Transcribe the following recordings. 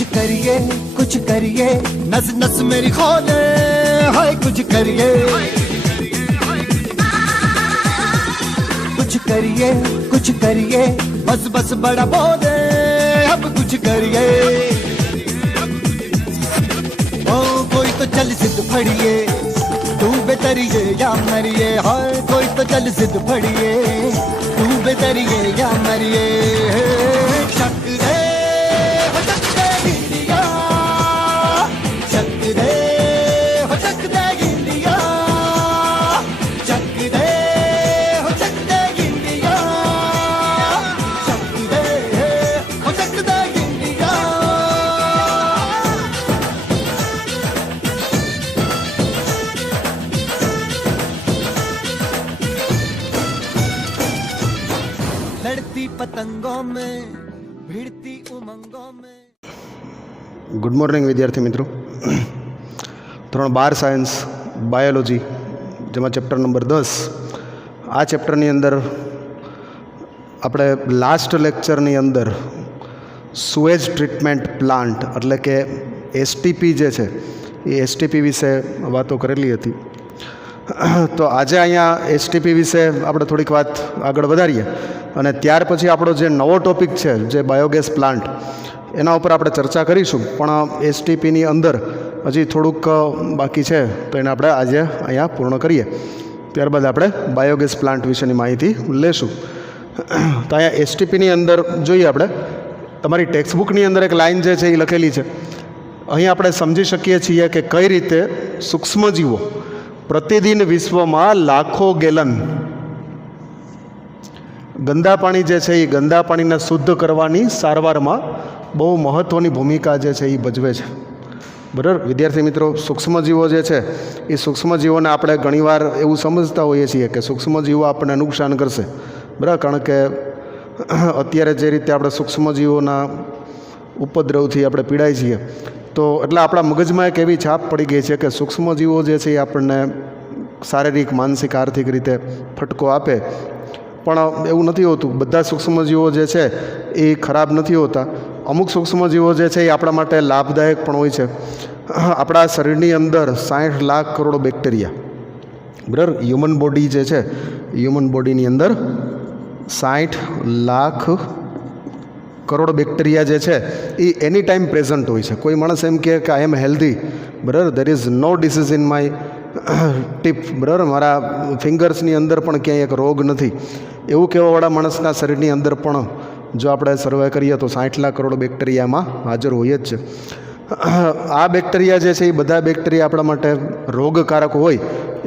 कुछ करिए नस नस मेरी खोले हाय कुछ करिए बस बस बड़ा बोले अब कुछ करिए ओ कोई तो चल सिद्ध फड़िए तू बेतरिए या मरिए हाय कोई तो चल सिद्ध फड़िए तू बेतरिए या मरिए शक दे लड़ती पतंगों में भिड़ती उमंगों में। गुड मॉर्निंग विद्यार्थी मित्रों। ધોરણ 12 સાયન્સ બાયોલોજી જેમાં ચેપ્ટર નંબર 10 આ ચેપ્ટરની અંદર આપણે લાસ્ટ લેક્ચરની અંદર સુએજ ટ્રીટમેન્ટ પ્લાન્ટ એટલે કે એસટીપી જે છે એ એસટીપી વિશે વાતો કરેલી હતી। તો આજે અહીંયા એસટીપી વિશે આપણે થોડીક વાત આગળ વધારીએ અને ત્યાર પછી આપણો જે નવો ટૉપિક છે જે બાયોગેસ પ્લાન્ટ એના ઉપર આપણે ચર્ચા કરીશું। પણ એસટીપીની અંદર હજી થોડુંક બાકી છે તો એને આપણે આજે અહીંયા પૂર્ણ કરીએ, ત્યારબાદ આપણે બાયોગેસ પ્લાન્ટ વિશેની માહિતી લેશું। તો અહીંયા એસટીપીની અંદર જોઈએ આપણે, તમારી ટેક્સ્ટબુકની અંદર એક લાઇન જે છે એ લખેલી છે। અહીં આપણે સમજી શકીએ છીએ કે કઈ રીતે સૂક્ષ્મજીવો પ્રતિદિન વિશ્વમાં લાખો ગેલન ગંદા પાણી જે છે એ ગંદા પાણીને શુદ્ધ કરવાની સારવારમાં બહુ મહત્ત્વની ભૂમિકા જે છે એ ભજવે છે। બરાબર વિદ્યાર્થી મિત્રો, સૂક્ષ્મજીવો જે છે એ સૂક્ષ્મજીવોને આપણે ઘણીવાર એવું સમજતા હોઈએ છીએ કે સૂક્ષ્મજીવો આપણને નુકસાન કરશે, બરાબર, કારણ કે અત્યારે જે રીતે આપણે સૂક્ષ્મજીવોના ઉપદ્રવથી આપણે પીડાઈ છીએ તો એટલે આપણા મગજમાં એક એવી છાપ પડી ગઈ છે કે સૂક્ષ્મજીવો જે છે એ આપણને શારીરિક, માનસિક, આર્થિક રીતે ફટકો આપે, પણ એવું નથી હોતું। બધા સૂક્ષ્મજીવો જે છે એ ખરાબ નથી હોતા। અમુક સૂક્ષ્મજીવો જે છે એ આપણા માટે લાભદાયક પણ હોય છે। આપણા શરીરની અંદર 60 લાખ કરોડ બેક્ટેરિયા, બરાબર, હ્યુમન બોડી જે છે, હ્યુમન બોડીની અંદર 60 લાખ કરોડ બેક્ટેરિયા જે છે એ એની ટાઈમ પ્રેઝન્ટ હોય છે। કોઈ માણસ એમ કહે કે આઈ એમ હેલ્ધી, બરાબર, there is no disease in my tip, બરાબર, મારા ફિંગર્સની અંદર પણ ક્યાંય એક રોગ નથી, એવું કહેવાવાળા માણસના શરીરની અંદર પણ જો આપણે સર્વે કરીએ તો 60 લાખ કરોડ બેક્ટેરિયામાં હાજર હોય જ છે। આ બેક્ટેરિયા જે છે એ બધા બેક્ટેરિયા આપણા માટે રોગકારક હોય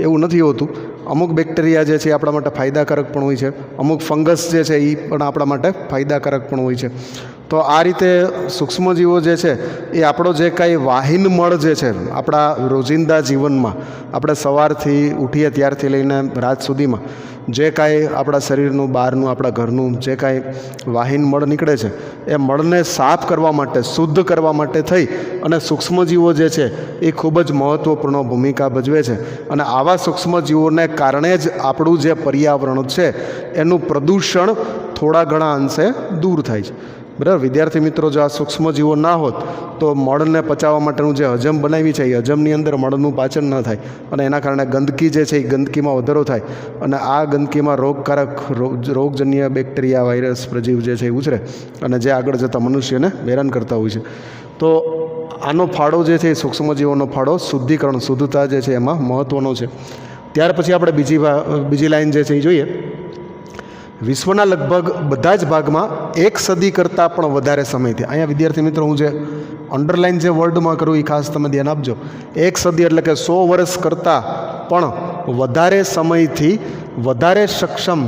એવું નથી હોતું। અમુક બેક્ટેરિયા જે છે એ આપણા માટે ફાયદાકારક પણ હોય છે, અમુક ફંગસ જે છે એ પણ આપણા માટે ફાયદાકારક પણ હોય છે। તો આ રીતે સૂક્ષ્મજીવો જે છે એ આપણો જે કાંઈ વાહિન મળ જે છે આપણા રોજિંદા જીવનમાં આપણે સવારથી ઉઠીએ ત્યારથી લઈને રાત સુધીમાં જે કાંઈ આપણા શરીરનું, બહારનું, આપણા ઘરનું જે કાંઈ વાહિન મળ નીકળે છે એ મળને સાફ કરવા માટે, શુદ્ધ કરવા માટે થઈ અને સૂક્ષ્મજીવો જે છે એ ખૂબ જ મહત્ત્વપૂર્ણ ભૂમિકા ભજવે છે। અને આવા સૂક્ષ્મજીવોને કારણે જ આપણું જે પર્યાવરણ છે એનું પ્રદૂષણ થોડા ઘણા અંશે દૂર થાય છે, બરાબર વિદ્યાર્થી મિત્રો। જો આ સૂક્ષ્મજીવો ના હોત તો મળને પચાવવા માટેનું જે હજમ બનાવી છે એ હજમની અંદર મળનું પાચન ન થાય અને એના કારણે ગંદકી જે છે એ ગંદકીમાં વધારો થાય અને આ ગંદકીમાં રોગકારક રોગજન્ય બેક્ટેરિયા, વાયરસ, પ્રજીવ જે છે એ ઉછરે અને જે આગળ જતાં મનુષ્યને હેરાન કરતા હોય છે। તો આનો ફાળો જે છે એ સૂક્ષ્મજીવોનો ફાળો શુદ્ધિકરણ, શુદ્ધતા જે છે એમાં મહત્ત્વનો છે। ત્યાર પછી આપણે બીજી લાઈન જે છે એ જોઈએ। વિશ્વના લગભગ બધા જ ભાગમાં 1 સદી કરતાં પણ વધારે સમયથી, અહીંયા વિદ્યાર્થી મિત્રો હું જે અંડરલાઇન જે વર્ડમાં કરું એ ખાસ તમે ધ્યાન આપજો। 1 સદી એટલે કે 100 વર્ષ કરતાં પણ વધારે સમયથી, વધારે સક્ષમ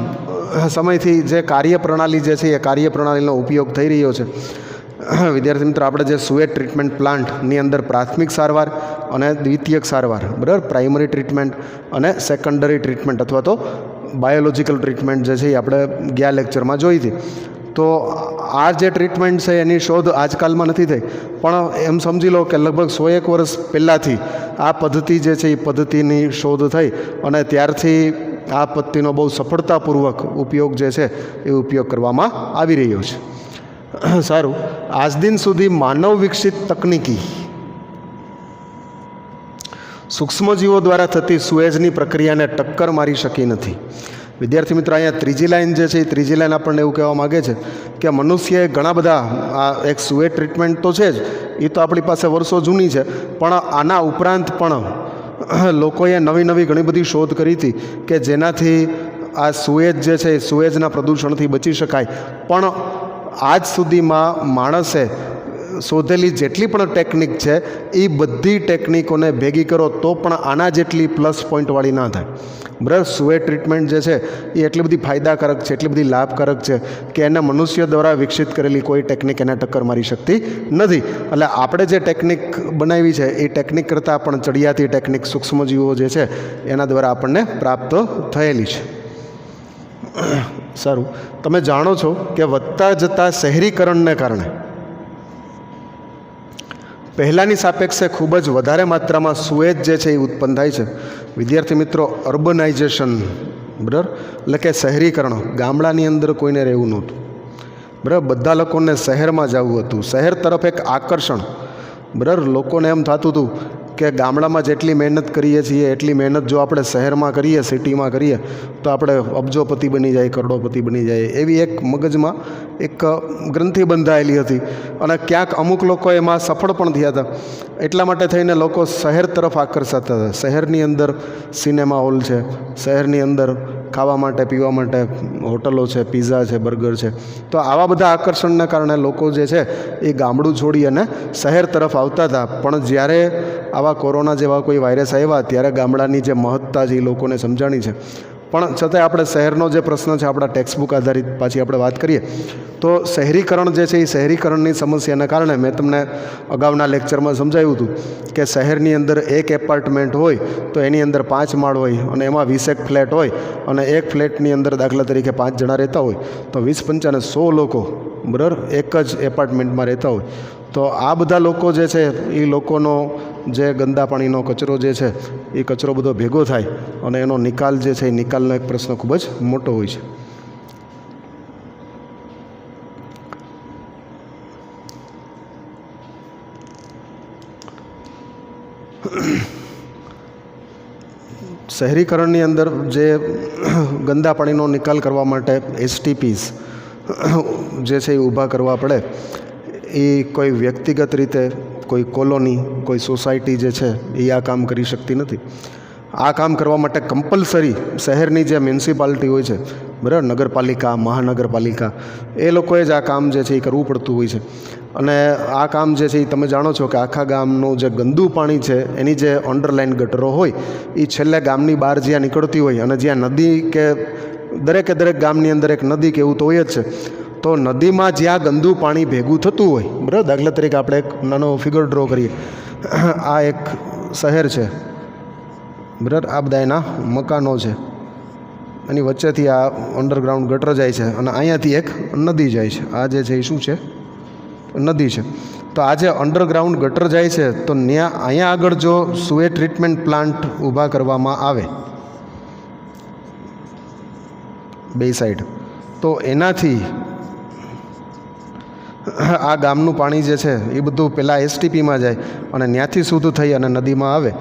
સમયથી જે કાર્યપ્રણાલી જે છે એ કાર્યપ્રણાલીનો ઉપયોગ થઈ રહ્યો છે। વિદ્યાર્થી મિત્રો, આપણે જે સુએજ ટ્રીટમેન્ટ પ્લાન્ટની અંદર પ્રાથમિક સારવાર અને દ્વિતીયક સારવાર, બરાબર, પ્રાઇમરી ટ્રીટમેન્ટ અને સેકન્ડરી ટ્રીટમેન્ટ અથવા તો બાયોલોજિકલ ટ્રીટમેન્ટ જે છે એ આપણે ગયા લેક્ચરમાં જોઈ હતી। તો આ જે ટ્રીટમેન્ટ છે એની શોધ આજકાલમાં નથી થઈ, પણ એમ સમજી લો કે લગભગ 101 વર્ષ પહેલાંથી આ પદ્ધતિ જે છે એ પદ્ધતિની શોધ થઈ અને ત્યારથી આ પદ્ધતિનો બહુ સફળતાપૂર્વક ઉપયોગ જે છે એ ઉપયોગ કરવામાં આવી રહ્યો છે। સારું, આજ દિન સુધી માનવ વિકસિત તકનીકી સૂક્ષ્મજીવો દ્વારા થતી સુએઝની પ્રક્રિયાને ટક્કર મારી શકી નથી. વિદ્યાર્થી મિત્રો, અહીંયા ત્રીજી લાઈન જે છે એ ત્રીજી લાઈન આપણને એવું કહેવા માગે છે કે મનુષ્યએ ઘણા બધા આ એક સુએજ ટ્રીટમેન્ટ તો છે જ, એ તો આપણી પાસે વર્ષો જૂની છે, પણ આના ઉપરાંત પણ લોકોએ નવી નવી ઘણી બધી શોધ કરી હતી કે જેનાથી આ સુએજ જે છે એ સુએજના પ્રદૂષણથી બચી શકાય. પણ આજ સુધીમાં માણસે શોધેલી જેટલી પણ ટેકનિક છે એ બધી ટેકનિકોને ભેગી કરો તો પણ આના જેટલી પ્લસ પોઈન્ટવાળી ના થાય. બરાબર, સુએજ ટ્રીટમેન્ટ જે છે એ એટલી બધી ફાયદાકારક છે, એટલી બધી લાભકારક છે કે એને મનુષ્ય દ્વારા વિકસિત કરેલી કોઈ ટેકનિક એને ટક્કર મારી શકતી નથી. એટલે આપણે જે ટેકનિક બનાવી છે એ ટેકનિક કરતાં પણ ચડિયાતી ટેકનિક સૂક્ષ્મજીવો જે છે એના દ્વારા આપણને પ્રાપ્ત થયેલી છે. સારું, તમે જાણો છો કે વધતા જતા શહેરીકરણને કારણે પહેલાંની સાપેક્ષે ખૂબ જ વધારે માત્રામાં સુએજ જે છે એ ઉત્પન્ન થાય છે. વિદ્યાર્થી મિત્રો, અર્બનાઇઝેશન, બરાબર, એટલે કે શહેરીકરણ. ગામડાની અંદર કોઈને રહેવું નહોતું, બરાબર, બધા લોકોને શહેરમાં જવું હતું, શહેર તરફ એક આકર્ષણ. બરાબર, લોકોને એમ થતું હતું કે ગામડામાં જેટલી મહેનત કરીએ છીએ એટલી મહેનત જો આપણે શહેરમાં કરીએ, સિટીમાં કરીએ તો આપણે અબજોપતિ બની જાય, કરોડોપતિ બની જાય, એવી એક મગજમાં એક ગ્રંથિ બંધાયેલી હતી. અને ક્યાંક અમુક લોકો એમાં સફળ પણ થયા હતા. એટલા માટે થઈને લોકો શહેર તરફ આકર્ષાતા હતા. શહેરની અંદર સિનેમા હોલ છે, શહેરની અંદર ખાવા માટે પીવા માટે હોટલો છે, પીઝા છે, બર્ગર છે. તો આવા બધા આકર્ષણના કારણે લોકો જે છે એ ગામડું છોડી અને શહેર તરફ આવતા હતા. પણ જ્યારે આવા કોરોના જેવા કોઈ વાયરસ આવ્યા ત્યારે ગામડાની જે મહત્તા છે એ લોકોને સમજાણી છે. પણ છતાંય આપણે શહેરનો જે પ્રશ્ન છે આપણા ટેક્સ્ટબુક આધારિત પાછી આપણે વાત કરીએ તો શહેરીકરણ જે છે એ શહેરીકરણની સમસ્યાના કારણે મેં તમને અગાઉના લેક્ચરમાં સમજાવ્યું હતું કે શહેરની અંદર એક એપાર્ટમેન્ટ હોય તો એની અંદર 5 માળ હોય અને એમાં 20 ફ્લેટ હોય અને એક ફ્લેટની અંદર દાખલા તરીકે 5 જણા રહેતા હોય તો 20 5 100 લોકો, બરાબર, એક જ એપાર્ટમેન્ટમાં રહેતા હોય. તો આ બધા લોકો જે છે એ લોકોનો જે ગંદા પાણીનો કચરો જે છે એ કચરો બધો ભેગો થાય અને એનો નિકાલ જે છે એ નિકાલનો એક પ્રશ્ન ખૂબ જ મોટો હોય છે. શહેરીકરણની અંદર જે ગંદા પાણીનો નિકાલ કરવા માટે STPs જે છે એ ઊભા કરવા પડે. એ કોઈ વ્યક્તિગત રીતે, કોઈ કોલોની, કોઈ સોસાયટી જે છે એ આ કામ કરી શકતી નથી. આ કામ કરવા માટે કમ્પલસરી શહેરની જે મ્યુનિસિપાલિટી હોય છે, બરાબર, નગરપાલિકા, મહાનગરપાલિકા, એ લોકોએ જ આ કામ જે છે એ કરવું પડતું હોય છે. અને આ કામ જે છે એ તમે જાણો છો કે આખા ગામનું જે ગંદુ પાણી છે એની જે અંડરલાઇન ગટરો હોય એ છેલ્લે ગામની બહાર જ્યાં નીકળતી હોય અને જ્યાં નદી કે દરેકે દરેક ગામની અંદર એક નદી કે એવું તો હોય જ છે. તો નદીમાં જ્યાં ગંદુ પાણી ભેગું થતું હોય, બરાબર, દાખલા તરીકે આપણે એક નાનો ફિગર ડ્રો કરીએ. આ એક શહેર છે, બરાબર, આ બધા એના મકાનો છે, એની વચ્ચેથી આ અંડરગ્રાઉન્ડ ગટર જાય છે અને અહીંયાથી એક નદી જાય છે. આ જે છે એ શું છે? નદી છે. તો આ જે અંડરગ્રાઉન્ડ ગટર જાય છે તો અહીંયા આગળ જો સુએજ ટ્રીટમેન્ટ પ્લાન્ટ ઊભા કરવામાં આવે બે સાઈડ, તો એનાથી આ ગામનું પાણી જે છે એ બધું પહેલાં STPમાં જાય અને ત્યાંથી શુદ્ધ થઈ અને નદીમાં આવે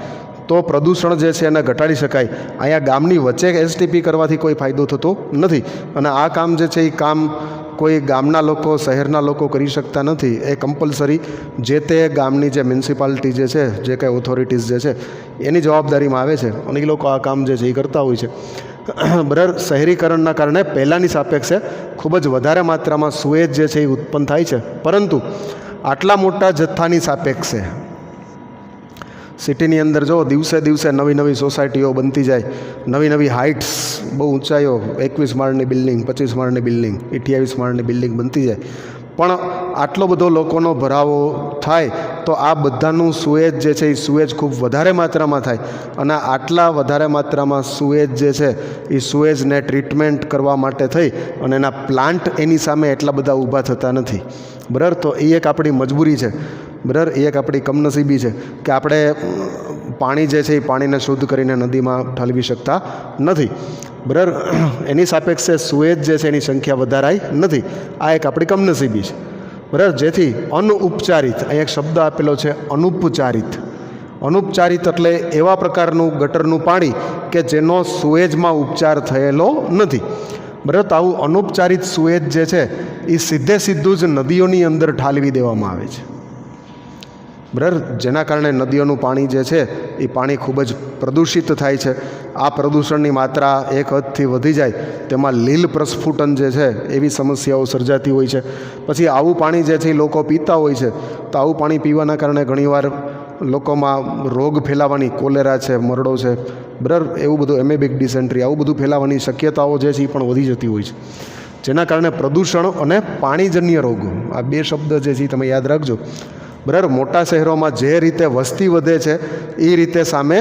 તો પ્રદૂષણ જે છે એને ઘટાડી શકાય. અહીંયા ગામની વચ્ચે STP કરવાથી કોઈ ફાયદો થતો નથી. અને આ કામ જે છે એ કામ કોઈ ગામના લોકો, શહેરના લોકો કરી શકતા નથી. એ કમ્પલસરી જે તે ગામની જે મ્યુનિસિપાલિટી જે છે, જે કંઈ ઓથોરિટીઝ જે છે એની જવાબદારીમાં આવે છે અને એ લોકો આ કામ જે છે એ કરતા હોય છે. બરાબર, શહેરીકરણના કારણે પહેલાંની સાપેક્ષે ખૂબ જ વધારે માત્રામાં સુએજ જે છે એ ઉત્પન્ન થાય છે. પરંતુ આટલા મોટા જથ્થાની સાપેક્ષે સિટીની અંદર જો દિવસે દિવસે નવી નવી સોસાયટીઓ બનતી જાય, નવી નવી હાઇટ્સ, બહુ ઊંચાઈઓ, 21 માળની બિલ્ડિંગ, 25 માળની બિલ્ડિંગ, 28 માળની બિલ્ડિંગ બનતી જાય, પણ આટલો બધો લોકોનો ભરાવો થાય તો આ બધાનું સુએજ જે છે એ સુએજ ખૂબ વધારે માત્રામાં થાય. અને આટલા વધારે માત્રામાં સુએજ જે છે એ સુએજને ટ્રીટમેન્ટ કરવા માટે થઈ અને એના પ્લાન્ટ એની સામે એટલા બધા ઊભા થતા નથી. બરાબર, તો એ એક આપણી મજબૂરી છે. બરાબર, એ એક આપણી કમનસીબી છે કે આપણે પાણી જે છે એ પાણીને શુદ્ધ કરીને નદીમાં ઠાલવી શકતા નથી. બરાબર, એની સાપેક્ષે સુએજ જે છે એની સંખ્યા વધારાઈ નથી. આ એક આપણી કમનસીબી છે. બરાબર, જેથી અનઉપચારિત, અહીંયા એક શબ્દ આપેલો છે અનુપચારિત. અનુપચારિત એટલે એવા પ્રકારનું ગટરનું પાણી કે જેનો સુએજમાં ઉપચાર થયેલો નથી. બરાબર, તો આવું અનુપચારિત સુએજ જે છે એ સીધું જ નદીઓની અંદર ઠાલવી દેવામાં આવે છે. બરાબર, જેના કારણે નદીઓનું પાણી જે છે એ પાણી ખૂબ જ પ્રદૂષિત થાય છે. આ પ્રદૂષણની માત્રા એક હદથી વધી જાય તેમાં લીલ પ્રસ્ફુટન જે છે એવી સમસ્યાઓ સર્જાતી હોય છે. પછી આવું પાણી જે છે એ લોકો પીતા હોય છે, તો આવું પાણી પીવાના કારણે ઘણીવાર લોકોમાં રોગ ફેલાવાની, કોલેરા છે, મરડો છે, બરાબર, એવું બધું, એમેબિક ડિસેન્ટ્રી, આવું બધું ફેલાવાની શક્યતાઓ જે છે એ પણ વધી જતી હોય છે. જેના કારણે પ્રદૂષણ અને પાણીજન્ય રોગો, આ બે શબ્દ જે છે તમે યાદ રાખજો. બરાબર, મોટા શહેરોમાં જે રીતે વસ્તી વધે છે એ રીતે સામે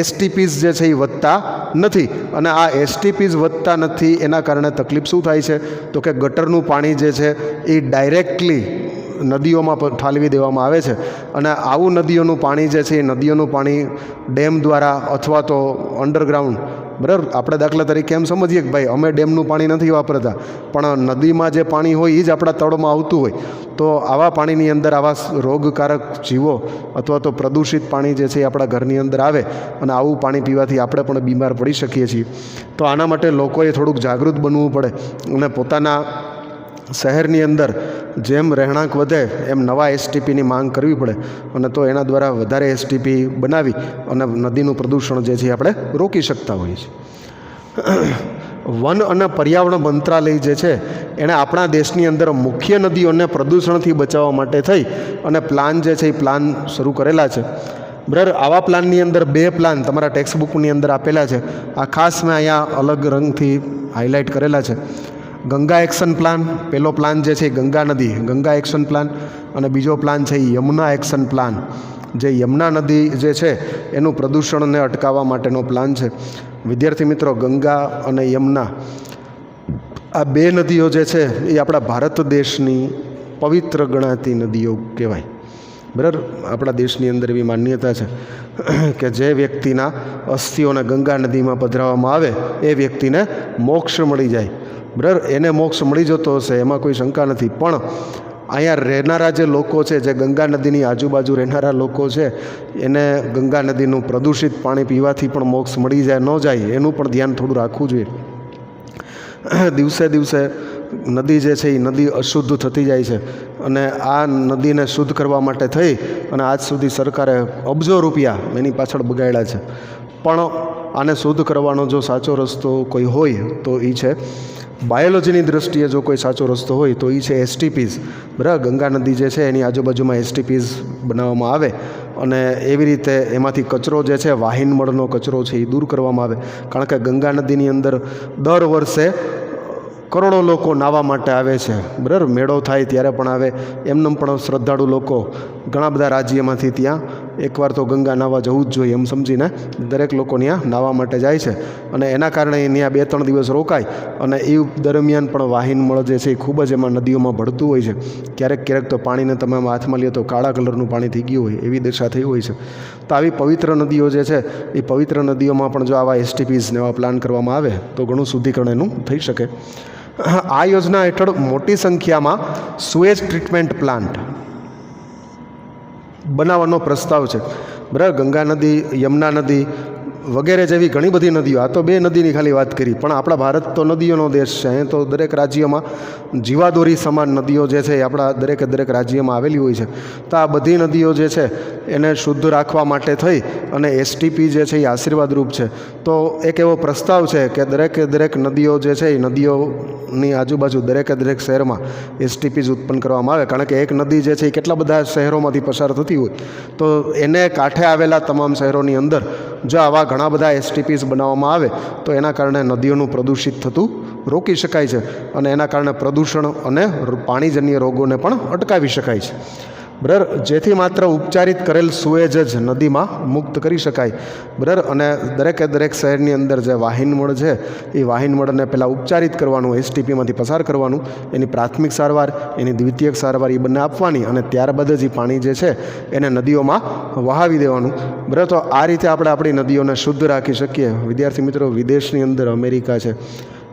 એસટીપીઝ જે છે એ વધતા નથી. અને આ એસટીપીઝ વધતા નથી એના કારણે તકલીફ શું થાય છે તો કે ગટરનું પાણી જે છે એ ડાયરેક્ટલી નદીઓમાં ઠાલવી દેવામાં આવે છે. અને આવું નદીઓનું પાણી જે છે એ નદીઓનું પાણી ડેમ દ્વારા અથવા તો અંડરગ્રાઉન્ડ, બરાબર, આપણે દાખલા તરીકે એમ સમજીએ કે ભાઈ અમે ડેમનું પાણી નથી વાપરતા, પણ નદીમાં જે પાણી હોય એ જ આપણા તળમાં આવતું હોય, તો આવા પાણીની અંદર આવા રોગકારક જીવો અથવા તો પ્રદૂષિત પાણી જે છે એ આપણા ઘરની અંદર આવે અને આવું પાણી પીવાથી આપણે પણ બીમાર પડી શકીએ છીએ. તો આના માટે લોકોએ થોડુંક જાગૃત બનવું પડે અને પોતાના શહેરની અંદર જેમ રહેણાંક વધે એમ નવા એસટીપીની માંગ કરવી પડે, અને તો એના દ્વારા વધારે એસટીપી બનાવી અને નદીનું પ્રદૂષણ જે છે આપણે રોકી શકતા હોઈએ છીએ. વન અને પર્યાવરણ મંત્રાલય જે છે એણે આપણા દેશની અંદર મુખ્ય નદીઓને પ્રદૂષણથી બચાવવા માટે થઈ અને પ્લાન જે છે એ પ્લાન શરૂ કરેલા છે. બરાબર, આવા પ્લાનની અંદર 2 પ્લાન તમારા ટેક્સ્ટ બુકની અંદર આપેલા છે. આ ખાસ મેં અહીંયા અલગ રંગથી હાઇલાઇટ કરેલા છે. ગંગા એક્શન પ્લાન, પહેલો પ્લાન જે છે ગંગા નદી, ગંગા એક્શન પ્લાન, અને બીજો પ્લાન છે યમુના એક્શન પ્લાન, જે યમુના નદી જે છે એનું પ્રદૂષણને અટકાવવા માટેનો પ્લાન છે. વિદ્યાર્થી મિત્રો, ગંગા અને યમુના આ 2 નદીઓ જે છે એ આપણા ભારત દેશની પવિત્ર ગણાતી નદીઓ કહેવાય. બરાબર, આપણા દેશની અંદર એવી માન્યતા છે કે જે વ્યક્તિના અસ્થિઓને ગંગા નદીમાં પધરાવવામાં આવે એ વ્યક્તિને મોક્ષ મળી જાય. બરાબર, એને મોક્ષ મળી જતો હશે એમાં કોઈ શંકા નથી. પણ અહીંયા રહેનારા જે લોકો છે, જે ગંગા નદીની આજુબાજુ રહેનારા લોકો છે, એને ગંગા નદીનું પ્રદૂષિત પાણી પીવાથી પણ મોક્ષ મળી જાય ન જાય એનું પણ ધ્યાન થોડું રાખવું જોઈએ. દિવસે દિવસે નદી જે છે એ નદી અશુદ્ધ થતી જાય છે, અને આ નદીને શુદ્ધ કરવા માટે થઈ અને આજ સુધી સરકારે અબજો રૂપિયા એની પાછળ બગાડ્યા છે. પણ આને શુદ્ધ કરવાનો જો સાચો રસ્તો કોઈ હોય તો એ છે, બાયોલોજીની દૃષ્ટિએ જો કોઈ સાચો રસ્તો હોય તો એ છે એસટીપીઝ. બરાબર, ગંગા નદી જે છે એની આજુબાજુમાં એસટીપીઝ બનાવવામાં આવે અને એવી રીતે એમાંથી કચરો જે છે, વાહિન મળનો કચરો છે એ દૂર કરવામાં આવે. કારણ કે ગંગા નદીની અંદર દર વર્ષે કરોડો લોકો નાહવા માટે આવે છે. બરાબર, મેળો થાય ત્યારે પણ આવે, એમનેમ પણ શ્રદ્ધાળુ લોકો ઘણા બધા રાજ્યમાંથી ત્યાં એકવાર તો ગંગા નાહવા જવું જ જોઈએ એમ સમજીને દરેક લોકો ત્યાં નાહવા માટે જાય છે. અને એના કારણે ત્યાં 2-3 દિવસ રોકાય અને એ દરમિયાન પણ વાહિન મળ જે છે એ ખૂબ જ એમાં નદીઓમાં ભળતું હોય છે. ક્યારેક તો પાણીને તમે હાથમાં લ્યો તો કાળા કલરનું પાણી થઈ ગયું હોય એવી દશા થઈ હોય છે. તો આવી પવિત્ર નદીઓ જે છે એ પવિત્ર નદીઓમાં પણ જો આવા એસટીપીઝને એવા પ્લાન કરવામાં આવે તો ઘણું શુદ્ધિકરણ એનું થઈ શકે. આ યોજના હેઠળ મોટી સંખ્યામાં સુએજ ટ્રીટમેન્ટ પ્લાન્ટ બનાવવાનો પ્રસ્તાવ છે. બરાબર, ગંગા નદી, યમુના નદી વગેરે જેવી ઘણી બધી નદીઓ, આ તો 2 નદીની ખાલી વાત કરી, પણ આપણા ભારત તો નદીઓનો દેશ છે. અહીં તો દરેક રાજ્યમાં જીવાદોરી સમાન નદીઓ જે છે એ આપણા દરેક રાજ્યમાં આવેલી હોય છે. તો આ બધી નદીઓ જે છે એને શુદ્ધ રાખવા માટે થઈ અને એસટીપી જે છે એ આશીર્વાદરૂપ છે. તો એક એવો પ્રસ્તાવ છે કે દરેક નદીઓ જે છે એ નદીઓની આજુબાજુ દરેક શહેરમાં એસટીપીઝ ઉત્પન્ન કરવામાં આવે. કારણ કે એક નદી જે છે એ કેટલા બધા શહેરોમાંથી પસાર થતી હોય, તો એને કાંઠે આવેલા તમામ શહેરોની અંદર જો આવા ઘણા બધા એસટીપીઝ બનાવવામાં આવે તો એના કારણે નદીઓનું પ્રદૂષિત થતું રોકી શકાય છે, અને એના કારણે પ્રદૂષણ અને પાણીજન્ય રોગોને પણ અટકાવી શકાય છે. બરાબર, જેથી માત્ર ઉપચારિત કરેલ સુએજ જ નદીમાં મુક્ત કરી શકાય. બરાબર, અને દરેક શહેરની અંદર જે વાહિન મળ છે એ વાહિન મળને પહેલાં ઉપચારિત કરવાનું, એસટીપીમાંથી પસાર કરવાનું, એની પ્રાથમિક સારવાર, એની દ્વિતીયક સારવાર એ બંને આપવાની, અને ત્યારબાદ જ એ પાણી જે છે એને નદીઓમાં વહાવી દેવાનું. બરાબર, તો આ રીતે આપણે આપણી નદીઓને શુદ્ધ રાખી શકીએ. વિદ્યાર્થી મિત્રો, વિદેશની અંદર અમેરિકા છે,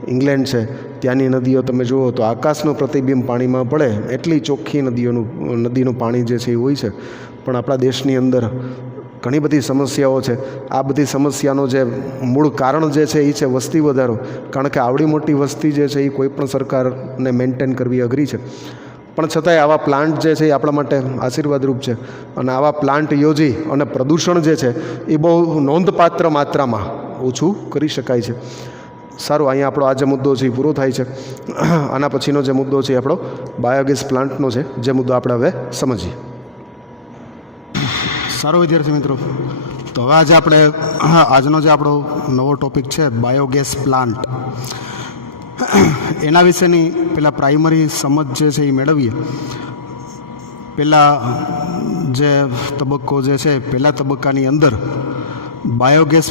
ઇંગ્લેન્ડ છે ત્યાંની નદીઓ તમે જુઓ તો આકાશનું પ્રતિબિંબ પાણીમાં પડે એટલી ચોખ્ખી નદીનું પાણી જે છે એ હોય છે. પણ આપણા દેશની અંદર ઘણી બધી સમસ્યાઓ છે. આ બધી સમસ્યાનો જે મૂળ કારણ જે છે એ છે વસ્તી વધારો. કારણ કે આવડી મોટી વસ્તી જે છે એ કોઈ પણ સરકારને મેન્ટેન કરવી અઘરી છે. પણ છતાંય આવા પ્લાન્ટ જે છે એ આપણા માટે આશીર્વાદરૂપ છે. અને આવા પ્લાન્ટ યોજી અને પ્રદૂષણ જે છે એ બહુ નોંધપાત્ર માત્રામાં ઓછું કરી શકાય છે. સારું, અહીંયા આપણો આ જે મુદ્દો છે એ પૂરો થાય છે. આના પછીનો જે મુદ્દો છે એ આપણો બાયોગેસ પ્લાન્ટનો છે, જે મુદ્દો આપણે હવે સમજીએ. સારો વિદ્યાર્થી મિત્રો, તો હવે આજનો જે આપણો નવો ટોપિક છે બાયોગેસ પ્લાન્ટ, એના વિશેની પહેલાં પ્રાઇમરી સમજ જે છે એ મેળવીએ. પહેલાં જે તબક્કો જે છે, પહેલા તબક્કાની અંદર બાયોગેસ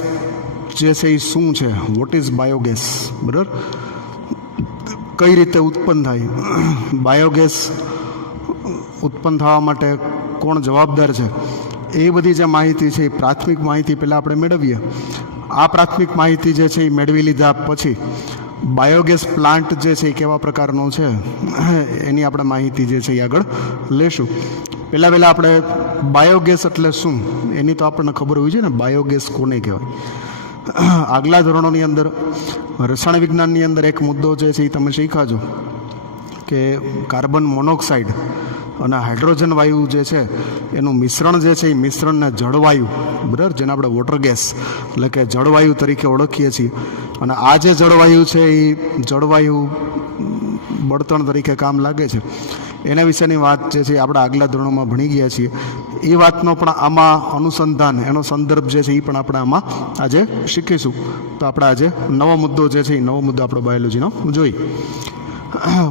જે છે એ શું છે, વોટ ઇઝ બાયોગેસ, બરાબર, કઈ રીતે ઉત્પન્ન થાય, બાયોગેસ ઉત્પન્ન થવા માટે કોણ જવાબદાર છે, એ બધી જે માહિતી છે એ પ્રાથમિક માહિતી પહેલાં આપણે મેળવીએ. આ પ્રાથમિક માહિતી જે છે એ મેળવી લીધા પછી બાયોગેસ પ્લાન્ટ જે છે એ કેવા પ્રકારનો છે એની આપણે માહિતી જે છે એ આગળ લેશું. પહેલાં આપણે બાયોગેસ એટલે શું એની તો આપણને ખબર હોવી જોઈએ ને, બાયોગેસ કોને કહેવાય. આગલા ધોરણોની અંદર રસાયણ વિજ્ઞાનની અંદર એક મુદ્દો જે છે એ તમે શીખ્યા છો કે કાર્બન મોનોક્સાઇડ અને હાઇડ્રોજન વાયુ જે છે એનું મિશ્રણ જે છે એ મિશ્રણને જળવાયુ, બરાબર, જેને આપણે વોટર ગેસ એટલે કે જળવાયુ તરીકે ઓળખીએ છીએ. અને આ જે જળવાયુ છે એ જળવાયુ બળતણ તરીકે કામ લાગે છે. એના વિશેની વાત જે છે આપણે આગલા ધોરણોમાં ભણી ગયા છીએ. એ વાતનો પણ આમાં અનુસંધાન, એનો સંદર્ભ જે છે એ પણ આપણે આમાં આજે શીખીશું. તો આપણે આજે નવો મુદ્દો જે છે એ નવો મુદ્દો આપણો બાયોલોજીનો જોઈએ.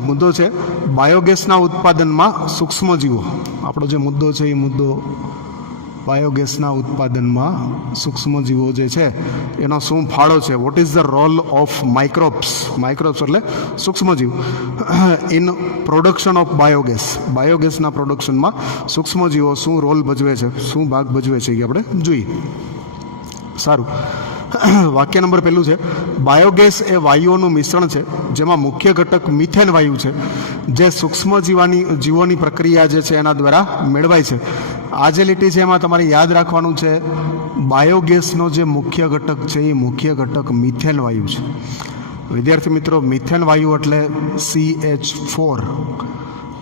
મુદ્દો છે બાયોગેસના ઉત્પાદનમાં સૂક્ષ્મજીવો. આપણો જે મુદ્દો છે એ મુદ્દો બાયોગેસના ઉત્પાદનમાં સૂક્ષ્મજીવો જે છે એનો શું ફાળો છે, what is the role of microbes એટલે સૂક્ષ્મજીવ ઇન પ્રોડક્શન ઓફ બાયોગેસ. બાયોગેસના પ્રોડક્શનમાં સૂક્ષ્મજીવો શું રોલ ભજવે છે, શું ભાગ ભજવે છે એ આપણે જોઈએ. સારું, વાક્ય નંબર પહેલું છે, બાયોગેસ એ વાયુઓનું મિશ્રણ છે જેમાં મુખ્ય ઘટક મિથેન વાયુ છે જે સૂક્ષ્મ જીવોની પ્રક્રિયા જે છે એના દ્વારા મેળવાય છે. આ જે લીટી છે એમાં તમારે યાદ રાખવાનું છે બાયોગેસનો જે મુખ્ય ઘટક છે એ મુખ્ય ઘટક મિથેન વાયુ છે. વિદ્યાર્થી મિત્રો, મિથેન વાયુ એટલે CH4,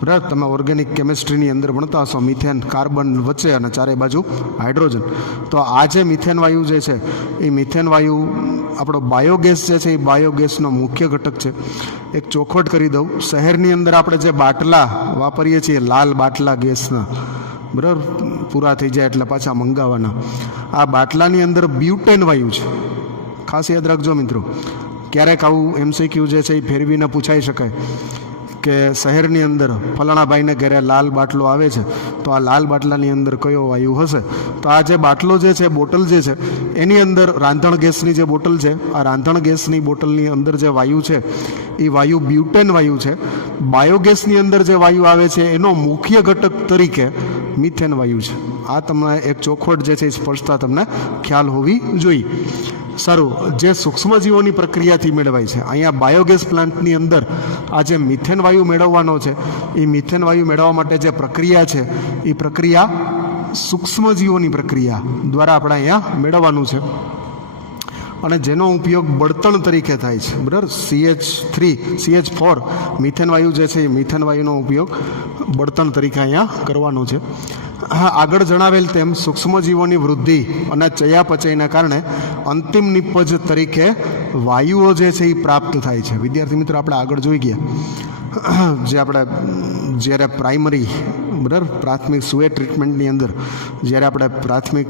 બરાબર. તમે ઓર્ગેનિક કેમિસ્ટ્રીની અંદર ભણતા હશો, મિથેન કાર્બન વચ્ચે અને ચારે બાજુ હાઇડ્રોજન. તો આ જે મિથેન વાયુ જે છે એ મિથેન વાયુ આપણો બાયોગેસ જે છે એ બાયોગેસનો મુખ્ય ઘટક છે. એક ચોખવટ કરી દઉં, શહેરની અંદર આપણે જે બાટલા વાપરીએ છીએ, લાલ બાટલા ગેસના, બરાબર, પૂરા થઈ જાય એટલે પાછા મંગાવવાના, આ બાટલાની અંદર બ્યુટેન વાયુ છે. ખાસ યાદ રાખજો મિત્રો, ક્યારેક આવું MCQ જે છે એ ફેરવીને પૂછાઈ શકાય કે શહેરની અંદર ફલાણા ભાઈને ઘરે લાલ બાટલો આવે છે, તો આ લાલ બાટલાની અંદર કયો વાયુ હશે? તો આ જે બાટલો જે છે, બોટલ જે છે, એની અંદર રાંધણ ગેસની જે બોટલ છે, આ રાંધણ ગેસની બોટલની અંદર જે વાયુ છે એ વાયુ બ્યુટેન વાયુ છે. બાયોગેસની અંદર જે વાયુ આવે છે એનો મુખ્ય ઘટક તરીકે મિથેન વાયુ છે. આ તમને એક ચોખવટ જે છે એ સ્પષ્ટતા તમને ખ્યાલ હોવી જોઈએ. સારું, જે સૂક્ષ્મજીવોની પ્રક્રિયાથી મેળવાય છે, અહીંયા બાયોગેસ પ્લાન્ટની અંદર આ જે મિથેન વાયુ મેળવવાનો છે એ મિથેન વાયુ મેળવવા માટે જે પ્રક્રિયા છે એ પ્રક્રિયા સૂક્ષ્મજીવોની પ્રક્રિયા દ્વારા આપણે અહીંયા મેળવવાનું છે. અને જેનો ઉપયોગ બળતણ તરીકે થાય છે, બરાબર. CH4 મિથેન વાયુ જે છે એ મિથેન વાયુનો ઉપયોગ બળતણ તરીકે અહીંયા કરવાનો છે. હા, આગળ જણાવેલ તેમ સૂક્ષ્મજીવોની વૃદ્ધિ અને ચયાપચયના કારણે અંતિમ નિપજ તરીકે વાયુઓ જે છે એ પ્રાપ્ત થાય છે. વિદ્યાર્થી મિત્રો, આપણે આગળ જોઈ ગયા જે આપણે જ્યારે પ્રાઇમરી, બરાબર, પ્રાથમિક સુએ ટ્રીટમેન્ટની અંદર જ્યારે આપણે પ્રાથમિક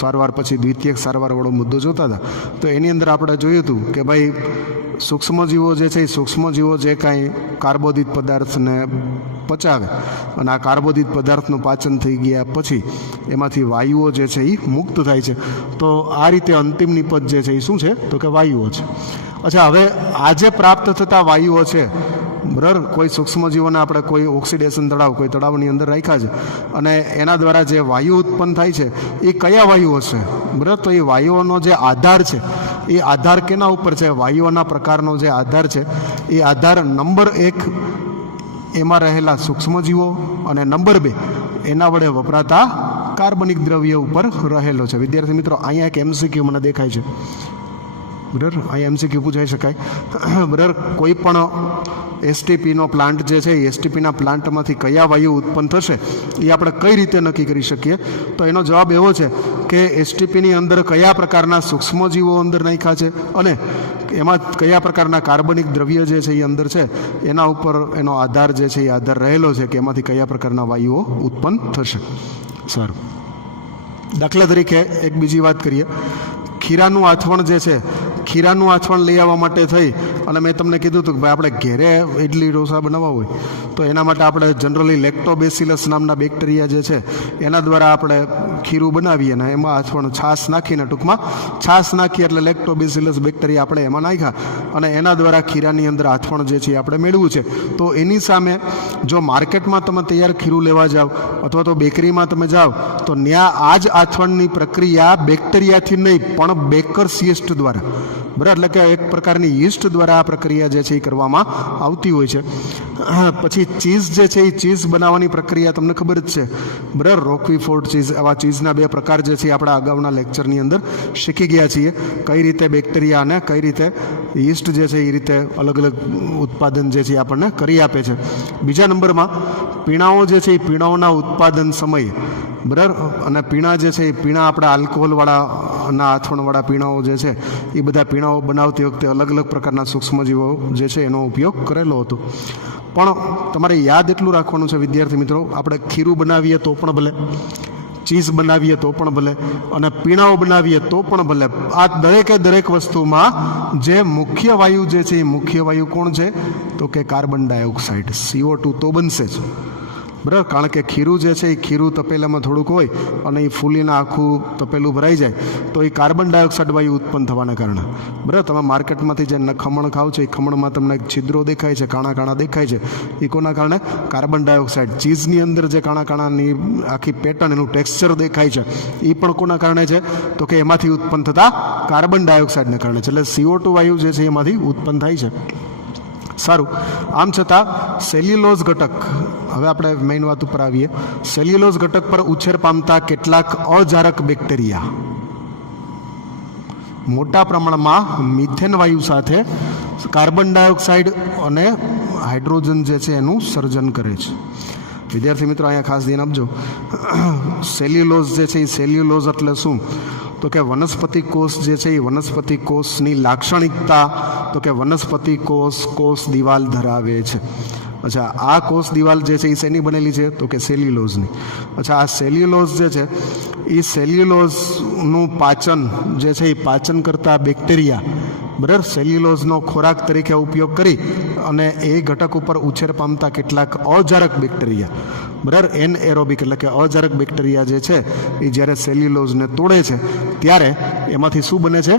સારવાર પછી દ્વિતીયક સારવારવાળો મુદ્દો જોતા હતા, તો એની અંદર આપણે જોયું હતું કે ભાઈ સૂક્ષ્મજીવો જે છે એ સૂક્ષ્મજીવો જે કાંઈ કાર્બોદિત પદાર્થને પચાવે અને આ કાર્બોદિત પદાર્થનું પાચન થઈ ગયા પછી એમાંથી વાયુઓ જે છે એ મુક્ત થાય છે. તો આ રીતે અંતિમ નિપજ જે છે એ શું છે? તો કે વાયુઓ છે. અચ્છા, હવે આ જે પ્રાપ્ત થતા વાયુઓ છે, બરાબર, કોઈ સૂક્ષ્મજીવોને આપણે કોઈ ઓક્સિડેશન તળાવ, કોઈ તળાવની અંદર રાખ્યા છે અને એના દ્વારા જે વાયુ ઉત્પન્ન થાય છે એ કયા વાયુઓ છે, બરાબર. તો એ વાયુઓનો જે આધાર છે એ આધાર કેના ઉપર છે? વાયુઓના પ્રકારનો જે આધાર છે એ આધાર નંબર 1 એમાં રહેલા સૂક્ષ્મજીવો અને નંબર 2 એના વડે વપરાતા કાર્બનિક દ્રવ્ય ઉપર રહેલો છે. વિદ્યાર્થી મિત્રો, અહીંયા એક MCQ મને દેખાય છે. બરાબર, અહીંયા MCQ પૂછાઈ શકાય. બરાબર, કોઈ પણ એસટીપીનો પ્લાન્ટ જે છે એ એસટીપીના પ્લાન્ટમાંથી કયા વાયુ ઉત્પન્ન થશે એ આપણે કઈ રીતે નક્કી કરી શકીએ? તો એનો જવાબ એવો છે કે એસટીપીની અંદર કયા પ્રકારના સૂક્ષ્મજીવો અંદર નાખ્યા છે અને એમાં કયા પ્રકારના કાર્બનિક દ્રવ્ય જે છે એ અંદર છે એના ઉપર એનો આધાર જે છે એ આધાર રહેલો છે કે એમાંથી કયા પ્રકારના વાયુઓ ઉત્પન્ન થશે. સારું, દાખલા તરીકે એક બીજી વાત કરીએ. ખીરાનું આથવણ જે છે, ખીરાનું આથવણ લઈ આવવા માટે થઈ અને મેં તમને કીધું હતું કે ભાઈ આપણે ઘેરે ઇડલી ઢોસા બનાવવા હોય તો એના માટે આપણે જનરલી લેક્ટોબેસિલસ નામના બેક્ટેરિયા જે છે એના દ્વારા આપણે ખીરું બનાવીએ અને એમાં આથવણ છાશ નાખીને, ટૂંકમાં છાશ નાખીએ એટલે લેક્ટોબેસિલસ બેક્ટેરિયા આપણે એમાં નાખ્યા અને એના દ્વારા ખીરાની અંદર આથવણ જે છે એ આપણે મેળવ્યું છે. તો એની સામે જો માર્કેટમાં તમે તૈયાર ખીરું લેવા જાઓ અથવા તો બેકરીમાં તમે જાઓ તો ત્યાં આ જ આથવણની પ્રક્રિયા બેક્ટેરિયાથી નહીં પણ બેકર્સ યીસ્ટ દ્વારા, બરાબર, એટલે કે એક પ્રકારની યીસ્ટ દ્વારા આ પ્રક્રિયા જે છે એ કરવામાં આવતી હોય છે. પછી ચીઝ જે છે એ ચીઝ બનાવવાની પ્રક્રિયા તમને ખબર જ છે, બરાબર. રોકવીફોર્ડ ચીઝ, આવા ચીઝના 2 પ્રકાર જે છે આપણે અગાઉના લેક્ચરની અંદર શીખી ગયા છીએ, કઈ રીતે બેક્ટેરિયા અને કઈ રીતે યીસ્ટ જે છે એ રીતે અલગ અલગ ઉત્પાદન જે છે આપણને કરી આપે છે. બીજા નંબરમાં પીણાઓ જે છે એ પીણાઓના ઉત્પાદન સમયે, બરાબર, અને પીણા જે છે એ પીણા આપણા આલ્કોહોલવાળા અને આથવણવાળા પીણાઓ જે છે એ બધા પીણાઓ બનાવતી વખતે અલગ અલગ પ્રકારના સૂક્ષ્મજીવો જે છે એનો ઉપયોગ કરેલો હતો. પણ તમારે યાદ એટલું રાખવાનું છે વિદ્યાર્થી મિત્રો, આપણે ખીરું બનાવીએ તો પણ ભલે, ચીઝ બનાવીએ તો પણ ભલે અને પીણાઓ બનાવીએ તો પણ ભલે, આ દરેક વસ્તુમાં જે મુખ્ય વાયુ જે છે એ મુખ્ય વાયુ કોણ છે? તો કે કાર્બન ડાયોક્સાઇડ, CO2 તો બનશે જ, બરાબર. કારણ કે ખીરું જે છે એ ખીરું તપેલામાં થોડુંક હોય અને એ ફૂલીને આખું તપેલું ભરાઈ જાય તો એ કાર્બન ડાયોક્સાઇડ વાયુ ઉત્પન્ન થવાના કારણે, બરાબર. તમે માર્કેટમાંથી જે ખમણ ખાવ છો એ ખમણમાં તમને છિદ્રો દેખાય છે, કાણા કાણા દેખાય છે, એ કોના કારણે? Carbon dioxide. ચીઝની અંદર જે કાણા કાણાની આખી પેટર્ન, એનું ટેક્સચર દેખાય છે એ પણ કોના કારણે છે? તો કે એમાંથી ઉત્પન્ન થતા કાર્બન ડાયોક્સાઇડને કારણે છે. એટલે CO2 વાયુ જે છે એમાંથી ઉત્પન્ન થાય છે. સારું, આમ છતાં સેલ્યુલોઝ ઘટક, હવે આપણે મેઇન વાત ઉપર આવીએ. સેલ્યુલોઝ ઘટક પર ઉછેર પામતા કેટલાક અજારક બેક્ટેરિયા મોટા પ્રમાણમાં મિથેન વાયુ સાથે કાર્બન ડાયોક્સાઇડ અને હાઇડ્રોજન જે છે એનું સર્જન કરે છે. વિદ્યાર્થી મિત્રો, અહીંયા ખાસ ધ્યાન આપજો. સેલ્યુલોઝ જે છે એ સેલ્યુલોઝ એટલે શું? તો કે વનસ્પતિ કોષ જે છે એ વનસ્પતિ કોષની લાક્ષણિકતા, તો કે વનસ્પતિ કોષ દિવાલ ધરાવે છે. અચ્છા, આ કોષ દિવાલ જે છે એ શેની બનેલી છે? તો કે સેલ્યુલોઝની. અચ્છા, આ સેલ્યુલોઝ જે છે એ સેલ્યુલોઝનું પાચન જે છે એ પાચન કરતા બેક્ટેરિયા, બરાબર, સેલ્યુલોઝનો ખોરાક તરીકે ઉપયોગ કરી અને એ ઘટક ઉપર ઉછેર પામતા કેટલાક અજારક બેક્ટેરિયા, બરાબર, એનએરોબિક એટલે કે અજારક બેક્ટેરિયા જે છે એ જ્યારે સેલ્યુલોઝને તોડે છે ત્યારે એમાંથી શું બને છે?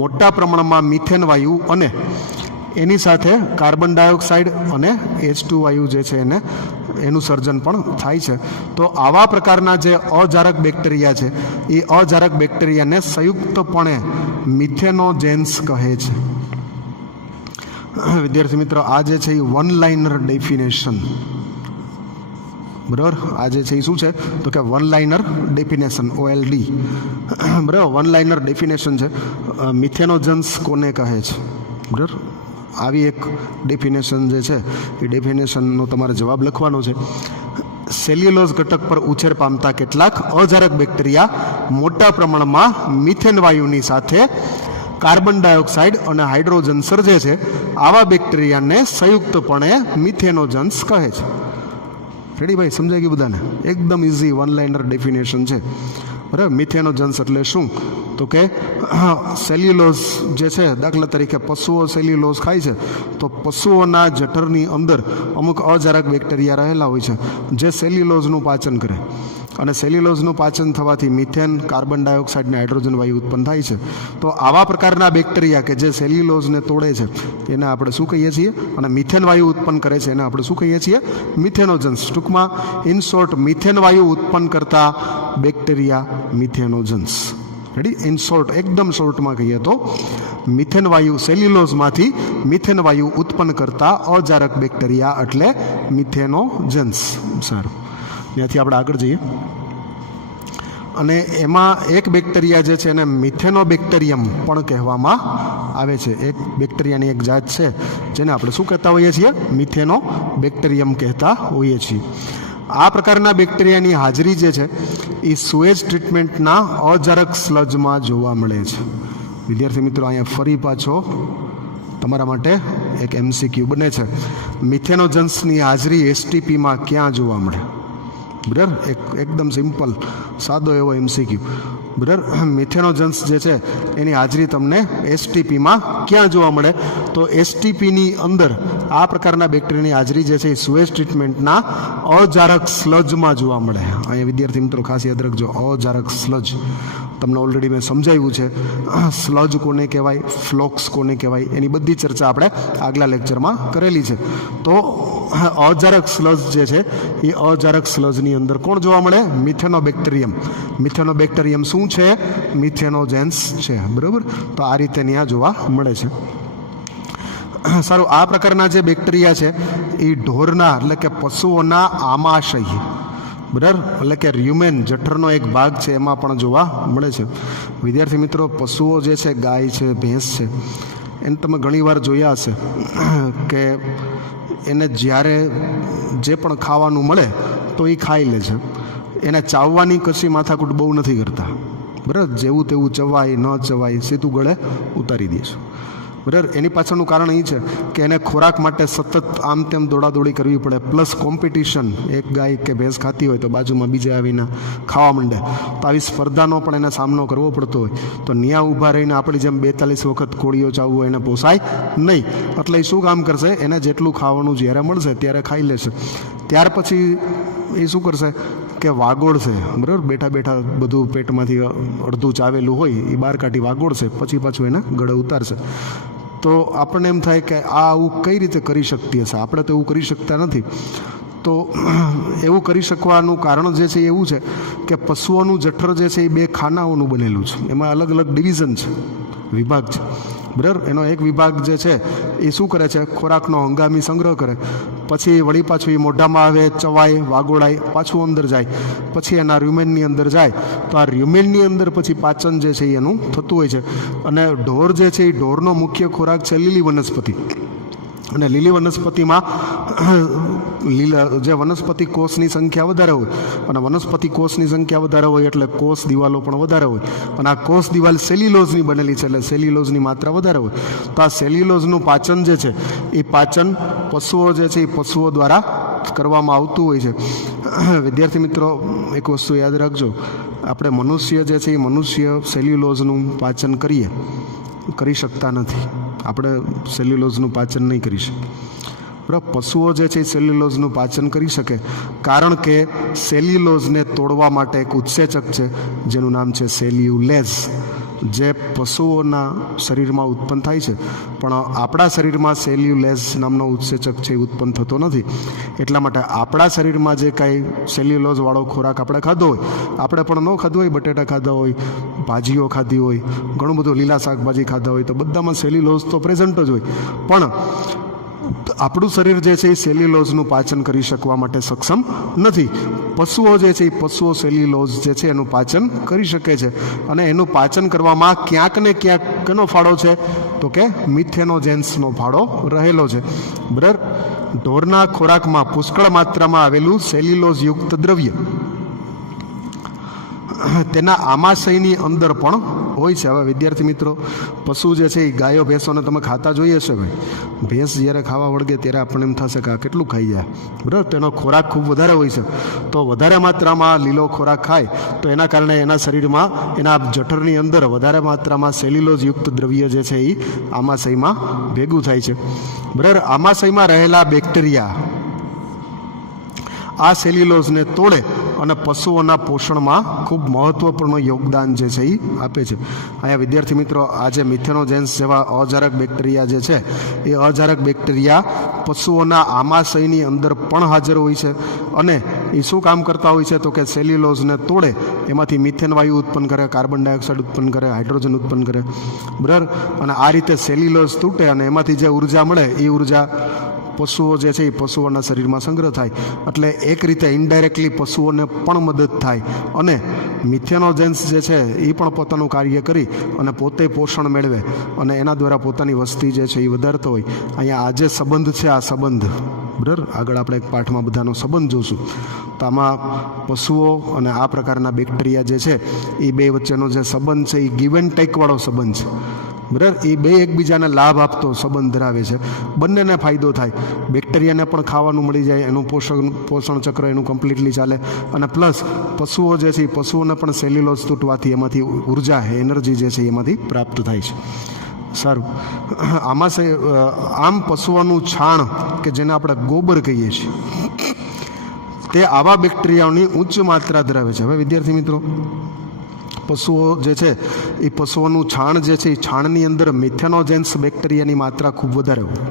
મોટા પ્રમાણમાં મિથેન વાયુ અને એની સાથે કાર્બન ડાયોક્સાઇડ અને H2 વાયુ જે છે એનું સર્જન પણ થાય છે. તો આવા પ્રકારના જે અજારક બેક્ટેરિયા છે એ અજારક બેક્ટેરિયાને સંયુક્તપણે મિથેનોજેન્સ કહે છે. વિદ્યાર્થી મિત્રો, આ જે છે એ વન લાઇનર ડેફિનેશન, બરાબર, આ જે છે એ શું છે? તો કે વન લાઇનર ડેફિનેશન, OLD, બરાબર, વન લાઇનર ડેફિનેશન છે. મિથેનોજન્સ કોને કહે છે? બરાબર, આવી એક ડેફિનેશન જે છે એ ડેફિનેશનનો તમારે જવાબ લખવાનો છે. સેલ્યુલોઝ ઘટક પર ઉછેર પામતા કેટલાક અજારક બેક્ટેરિયા મોટા પ્રમાણમાં મિથેન વાયુની સાથે કાર્બન ડાયોક્સાઇડ અને હાઇડ્રોજન સર્જે છે. આવા બેક્ટેરિયાને સંયુક્તપણે મિથેનોજન્સ કહે છે. રેડી ભાઈ, સમજાઈ ગયું બધાને? એકદમ ઇઝી વન લાઇનર ડેફિનેશન છે, બરાબર. મિથેનોજન્સ એટલે શું? તો કે સેલ્યુલોઝ જે છે, દાખલા તરીકે પશુઓ સેલ્યુલોઝ ખાય છે તો પશુઓના જઠરની અંદર અમુક અજારક બેક્ટેરિયા રહેલા હોય છે જે સેલ્યુલોઝનું પાચન કરે અને સેલ્યુલોઝનું પાચન થવાથી મિથેન, કાર્બન ડાયોક્સાઇડ અને હાઇડ્રોજન વાયુ ઉત્પન્ન થાય છે. તો આવા પ્રકારના બેક્ટેરિયા કે જે સેલ્યુલોઝને તોડે છે એને આપણે શું કહીએ છીએ? અને મિથેન વાયુ ઉત્પન્ન કરે છે એને આપણે શું કહીએ છીએ? મિથેનોજન્સ. ટૂંકમાં ઇન શોર્ટ, મિથેન વાયુ ઉત્પન્ન કરતા બેક્ટેરિયા મિથેનોજન્સ. રેડી? ઇન શોર્ટ, એકદમ શોર્ટમાં કહીએ તો મિથેન વાયુ, સેલ્યુલોઝમાંથી મિથેન વાયુ ઉત્પન્ન કરતા અજારક બેક્ટેરિયા એટલે મિથેનોજન્સ. સારું, ત્યાંથી આપણે આગળ જઈએ. અને એમાં એક બેક્ટેરિયા જે છે એને મિથેનોબેક્ટેરિયમ પણ કહેવામાં આવે છે. એક બેક્ટેરિયાની એક જાત છે જેને આપણે શું કહેતા હોઈએ છીએ? મિથેનોબેક્ટેરિયમ કહેતા હોઈએ છીએ. આ પ્રકારના બેક્ટેરિયાની હાજરી જે છે એ સુએજ ટ્રીટમેન્ટના અજારક સ્લજમાં જોવા મળે છે. વિદ્યાર્થી મિત્રો, અહીંયા ફરી પાછો તમારા માટે એક MCQ બને છે. મિથેનોજન્સની હાજરી STPમાં ક્યાં જોવા મળે? બરાબર, એકદમ સિમ્પલ સાદો એવો MCQ. બરાબર, મિથેનોજન્સ જે છે એની હાજરી તમને STPમાં ક્યાં જોવા મળે? તો STPની અંદર આ પ્રકારના બેક્ટેરિયાની હાજરી જે છે એ સુએજ ટ્રીટમેન્ટના અજારક સ્લજમાં જોવા મળે. અહીંયા વિદ્યાર્થી મિત્રો ખાસ યાદ રાખજો, અજારક સ્લજ તમને ઓલરેડી મેં સમજાવ્યું છે. સ્લજ કોને કહેવાય, ફ્લોક્સ કોને કહેવાય, એની બધી ચર્ચા આપણે આગલા લેક્ચરમાં કરેલી છે. તો અજારક સ્લજ જે છે એ અજારક સ્લજની અંદર કોણ જોવા મળે? મિથેનોબેક્ટેરિયમ. મિથેનોબેક્ટેરિયમ શું છે? મિથેનોજેન્સ છે. બરાબર, તો આ રીતે ત્યાં જોવા મળે છે. સારું, આ પ્રકારના જે બેક્ટેરિયા છે એ ઢોરના એટલે કે પશુઓના આમાશય, બરાબર, એટલે કે રૂમેન, જઠરનો એક ભાગ છે, એમાં પણ જોવા મળે છે. વિદ્યાર્થી મિત્રો, પશુઓ જે છે, ગાય છે, ભેંસ છે, એને તમે ઘણીવાર જોયા હશે કે એને જ્યારે જે પણ ખાવાનું મળે તો એ ખાઈ લે છે. એને ચાવવાની કશી માથાકૂટ બહુ નથી કરતા. બરાબર, જેવું તેવું ચવાય ન ચવાય સીધું ગળે ઉતારી દે છે. બરાબર, એની પાછળનું કારણ એ છે કે એને ખોરાક માટે સતત આમ તેમ દોડાદોડી કરવી પડે, પ્લસ કોમ્પિટિશન. એક ગાય કે ભેંસ ખાતી હોય તો બાજુમાં બીજા આવીને ખાવા માંડે, તો આવી સ્પર્ધાનો પણ એને સામનો કરવો પડતો હોય. તો ન્યા ઊભા રહીને આપણી જેમ 42 વખત કોળીઓ ચાવવું એને પોસાય નહીં. એટલે એ શું કામ કરશે? એને જેટલું ખાવાનું જ્યારે મળશે ત્યારે ખાઈ લેશે. ત્યાર પછી એ શું કરશે કે વાગોળશે. બરાબર, બેઠા બેઠા બધું પેટમાંથી અડધું ચાવેલું હોય એ બહાર કાઢી વાગોળશે, પછી પાછું એને ગળે ઉતારશે. તો આપણને એમ થાય કે આ આવું કઈ રીતે કરી શકતી હશે? આપણે તો એવું કરી શકતા નથી. તો એવું કરી શકવાનું કારણ જે છે એવું છે કે પશુઓનું જઠર જે છે એ 2 ખાનાઓનું બનેલું છે. એમાં અલગ અલગ ડિવિઝન છે, વિભાગ છે. બરાબર, એનો એક વિભાગ જે છે એ શું કરે છે? ખોરાકનો હંગામી સંગ્રહ કરે, પછી વળી પાછું એ મોઢામાં આવે, ચવાય, વાગોળાય, પાછું અંદર જાય, પછી એના રૂમેનની અંદર જાય. તો આ રૂમેનની અંદર પછી પાચન જે છે એનું થતું હોય છે. અને ઢોર જે છે એ ઢોરનો મુખ્ય ખોરાક છે લીલી વનસ્પતિ. અને લીલી વનસ્પતિમાં જે વનસ્પતિ કોષની સંખ્યા વધારે હોય, અને વનસ્પતિ કોષની સંખ્યા વધારે હોય એટલે કોષ દિવાલો પણ વધારે હોય. અને આ કોષ દિવાલ સેલ્યુલોઝની બનેલી છે એટલે સેલ્યુલોઝની માત્રા વધારે હોય. તો આ સેલ્યુલોઝનું પાચન જે છે એ પાચન પશુઓ જે છે એ પશુઓ દ્વારા કરવામાં આવતું હોય છે. વિદ્યાર્થી મિત્રો, એક વસ્તુ યાદ રાખજો, આપણે મનુષ્ય જે છે એ મનુષ્ય સેલ્યુલોઝનું પાચન કરી શકતા નથી. આપણે સેલ્યુલોઝનું પાચન નહીં કરી શકીએ. બરાબર, પશુઓ જે છે એ સેલ્યુલોઝનું પાચન કરી શકે, કારણ કે સેલ્યુલોઝને તોડવા માટે એક ઉત્સેચક છે જેનું નામ છે સેલ્યુલેઝ, જે પશુઓના શરીરમાં ઉત્પન્ન થાય છે. પણ આપણા શરીરમાં સેલ્યુલેઝ નામનો ઉત્સેચક છે એ ઉત્પન્ન થતો નથી. એટલા માટે આપણા શરીરમાં જે કાંઈ સેલ્યુલોઝવાળો ખોરાક આપણે ખાધો હોય, આપણે પણ ન ખાધો હોય, બટેટા ખાધા હોય, ભાજીઓ ખાધી હોય, ઘણું બધું લીલા શાકભાજી ખાધા હોય, તો બધામાં સેલ્યુલોઝ તો પ્રેઝન્ટ જ હોય. પણ આપણું શરીર જે છે એ સેલ્યુલોઝનું પાચન કરી શકવા માટે સક્ષમ નથી. પશુઓ જે છે એ પશુઓ સેલ્યુલોઝ જે છે એનું પાચન કરી શકે છે. અને એનું પાચન કરવામાં ક્યાંક ને ક્યાંક કેનો ફાળો છે? તો કે મિથેનોજેન્સનો ફાળો રહેલો છે. બરાબર, ઢોરના ખોરાકમાં પુષ્કળ માત્રામાં આવેલું સેલ્યુલોઝયુક્ત દ્રવ્ય તેના આમાશયની અંદર પણ હોય છે. હવે વિદ્યાર્થી મિત્રો, પશુ જે છે એ ગાયો ભેંસોને તમે ખાતા જોઈએ છે. ભાઈ, ભેંસ જ્યારે ખાવા વળગે ત્યારે આપણને એમ થશે કે આ કેટલું ખાઈ જાય. બરાબર, તેનો ખોરાક ખૂબ વધારે હોય છે. તો વધારે માત્રામાં લીલો ખોરાક ખાય તો એના કારણે એના શરીરમાં, એના જઠરની અંદર વધારે માત્રામાં સેલ્યુલોઝયુક્ત દ્રવ્ય જે છે એ આમાશયમાં ભેગું થાય છે. બરાબર, આમાશયમાં રહેલા બેક્ટેરિયા આ સેલ્યુલોઝને તોડે અને પશુઓના પોષણમાં ખૂબ મહત્ત્વપૂર્ણ યોગદાન જે છે એ આપે છે. અહીંયા વિદ્યાર્થી મિત્રો, આ જે મિથેનોજેન્સ જેવા અજારક બેક્ટેરિયા જે છે એ અજારક બેક્ટેરિયા પશુઓના આમાશયની અંદર પણ હાજર હોય છે અને એ શું કામ કરતા હોય છે તો કે સેલ્યુલોઝને તોડે, એમાંથી મિથેન વાયુ ઉત્પન્ન કરે, કાર્બન ડાયોક્સાઇડ ઉત્પન્ન કરે, હાઇડ્રોજન ઉત્પન્ન કરે, બરાબર. અને આ રીતે સેલ્યુલોઝ તૂટે અને એમાંથી જે ઉર્જા મળે એ ઉર્જા પશુઓ જે છે એ પશુઓના શરીરમાં સંગ્રહ થાય. એટલે એક રીતે ઇનડાયરેક્ટલી પશુઓને પણ મદદ થાય અને મિથેનોજેન્સ જે છે એ પણ પોતાનું કાર્ય કરી અને પોતે પોષણ મેળવે અને એના દ્વારા પોતાની વસ્તી જે છે એ વધારતો હોય. અહીંયા આ જે સંબંધ છે, આ સંબંધ બરાબર, આગળ આપણે એક પાઠમાં બધાનો સંબંધ જોશું. તો આમાં પશુઓ અને આ પ્રકારના બેક્ટેરિયા જે છે એ બે વચ્ચેનો જે સંબંધ છે એ ગીવ એન્ડ ટેકવાળો સંબંધ છે, બરાબર. એ બે એકબીજાને લાભ આપતો સંબંધ ધરાવે છે, બંનેને ફાયદો થાય. બેક્ટેરિયાને પણ ખાવાનું મળી જાય, એનું પોષણ ચક્ર એનું કમ્પ્લીટલી ચાલે, અને પ્લસ પશુઓ જે છે એ પશુઓને પણ સેલ્યુલોઝ તૂટવાથી એમાંથી ઉર્જા એનર્જી જે છે એમાંથી પ્રાપ્ત થાય છે. સારું, આમાં આમ પશુઓનું છાણ કે જેને આપણે ગોબર કહીએ છીએ તે આવા બેક્ટેરિયાઓની ઉચ્ચ માત્રા ધરાવે છે. હવે વિદ્યાર્થી મિત્રો, પશુઓ જે છે એ પશુઓનું છાણ જે છે એ છાણની અંદર મિથેનોજેન્સ બેક્ટેરિયાની માત્રા ખૂબ વધારે હોય,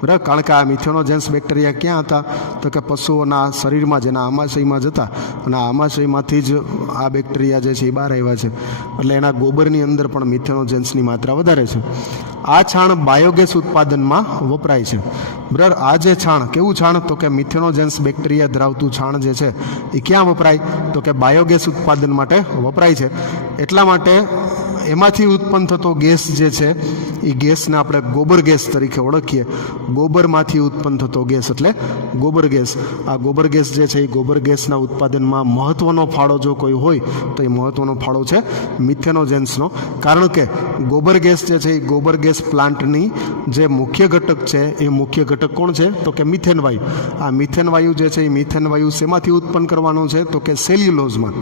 બરાબર. કારણ કે આ મિથેનોજેન્સ બેક્ટેરિયા ક્યાં હતા તો કે પશુઓના શરીરમાં, જેના આમાશયમાં જતા, અને આ આમાશયમાંથી જ આ બેક્ટેરિયા જે છે એ બહાર આવ્યા છે. એટલે એના ગોબરની અંદર પણ મિથેનોજેન્સની માત્રા વધારે છે. આ છાણ બાયોગેસ ઉત્પાદનમાં વપરાય છે, બરાબર. આ જે છાણ, કેવું છાણ તો કે મિથેનોજેન્સ બેક્ટેરિયા ધરાવતું છાણ જે છે એ ક્યાં વપરાય તો કે બાયોગેસ ઉત્પાદન માટે વપરાય છે. એટલા માટે એમાંથી ઉત્પન્ન થતો ગેસ જે છે એ ગેસને આપણે ગોબર ગેસ તરીકે ઓળખીએ. ગોબરમાંથી ઉત્પન્ન થતો ગેસ એટલે ગોબર ગેસ. આ ગોબર ગેસ જે છે એ ગોબર ગેસના ઉત્પાદનમાં મહત્ત્વનો ફાળો જો કોઈ હોય તો એ મહત્ત્વનો ફાળો છે મિથેનોજેન્સનો. કારણ કે ગોબર ગેસ જે છે એ ગોબર ગેસ પ્લાન્ટની જે મુખ્ય ઘટક છે એ મુખ્ય ઘટક કોણ છે તો કે મિથેન વાયુ. આ મિથેન વાયુ જે છે એ મિથેન વાયુ શેમાંથી ઉત્પન્ન કરવાનો છે તો કે સેલ્યુલોઝમાં,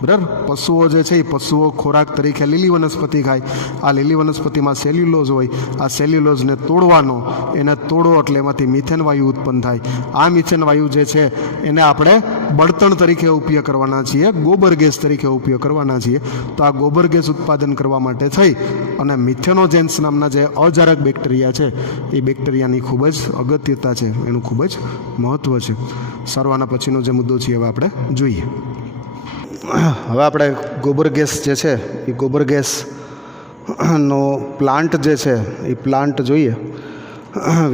બરાબર. પશુઓ જે છે એ પશુઓ ખોરાક તરીકે લીલી વનસ્પતિ ખાય. આ લીલી વનસ્પતિમાં સેલ્યુલોઝ હોય. આ સેલ્યુલોઝને તોડવાનો, એને તોડો એટલે એમાંથી મિથેન વાયુ ઉત્પન્ન થાય. આ મિથેન વાયુ જે છે એને આપણે બળતણ તરીકે ઉપયોગ કરવાના છીએ, ગોબર ગેસ તરીકે ઉપયોગ કરવાના છીએ. તો આ ગોબર ગેસ ઉત્પાદન કરવા માટે થઈ અને મિથેનોજેન્સ નામના જે અજારક બેક્ટેરિયા છે એ બેક્ટેરિયાની ખૂબ જ અગત્યતા છે, એનું ખૂબ જ મહત્ત્વ છે. સારું, આના પછીનો જે મુદ્દો છે હવે આપણે જોઈએ. હવે આપણે ગોબર ગેસ જે છે એ ગોબર ગેસનો પ્લાન્ટ જે છે એ પ્લાન્ટ જોઈએ.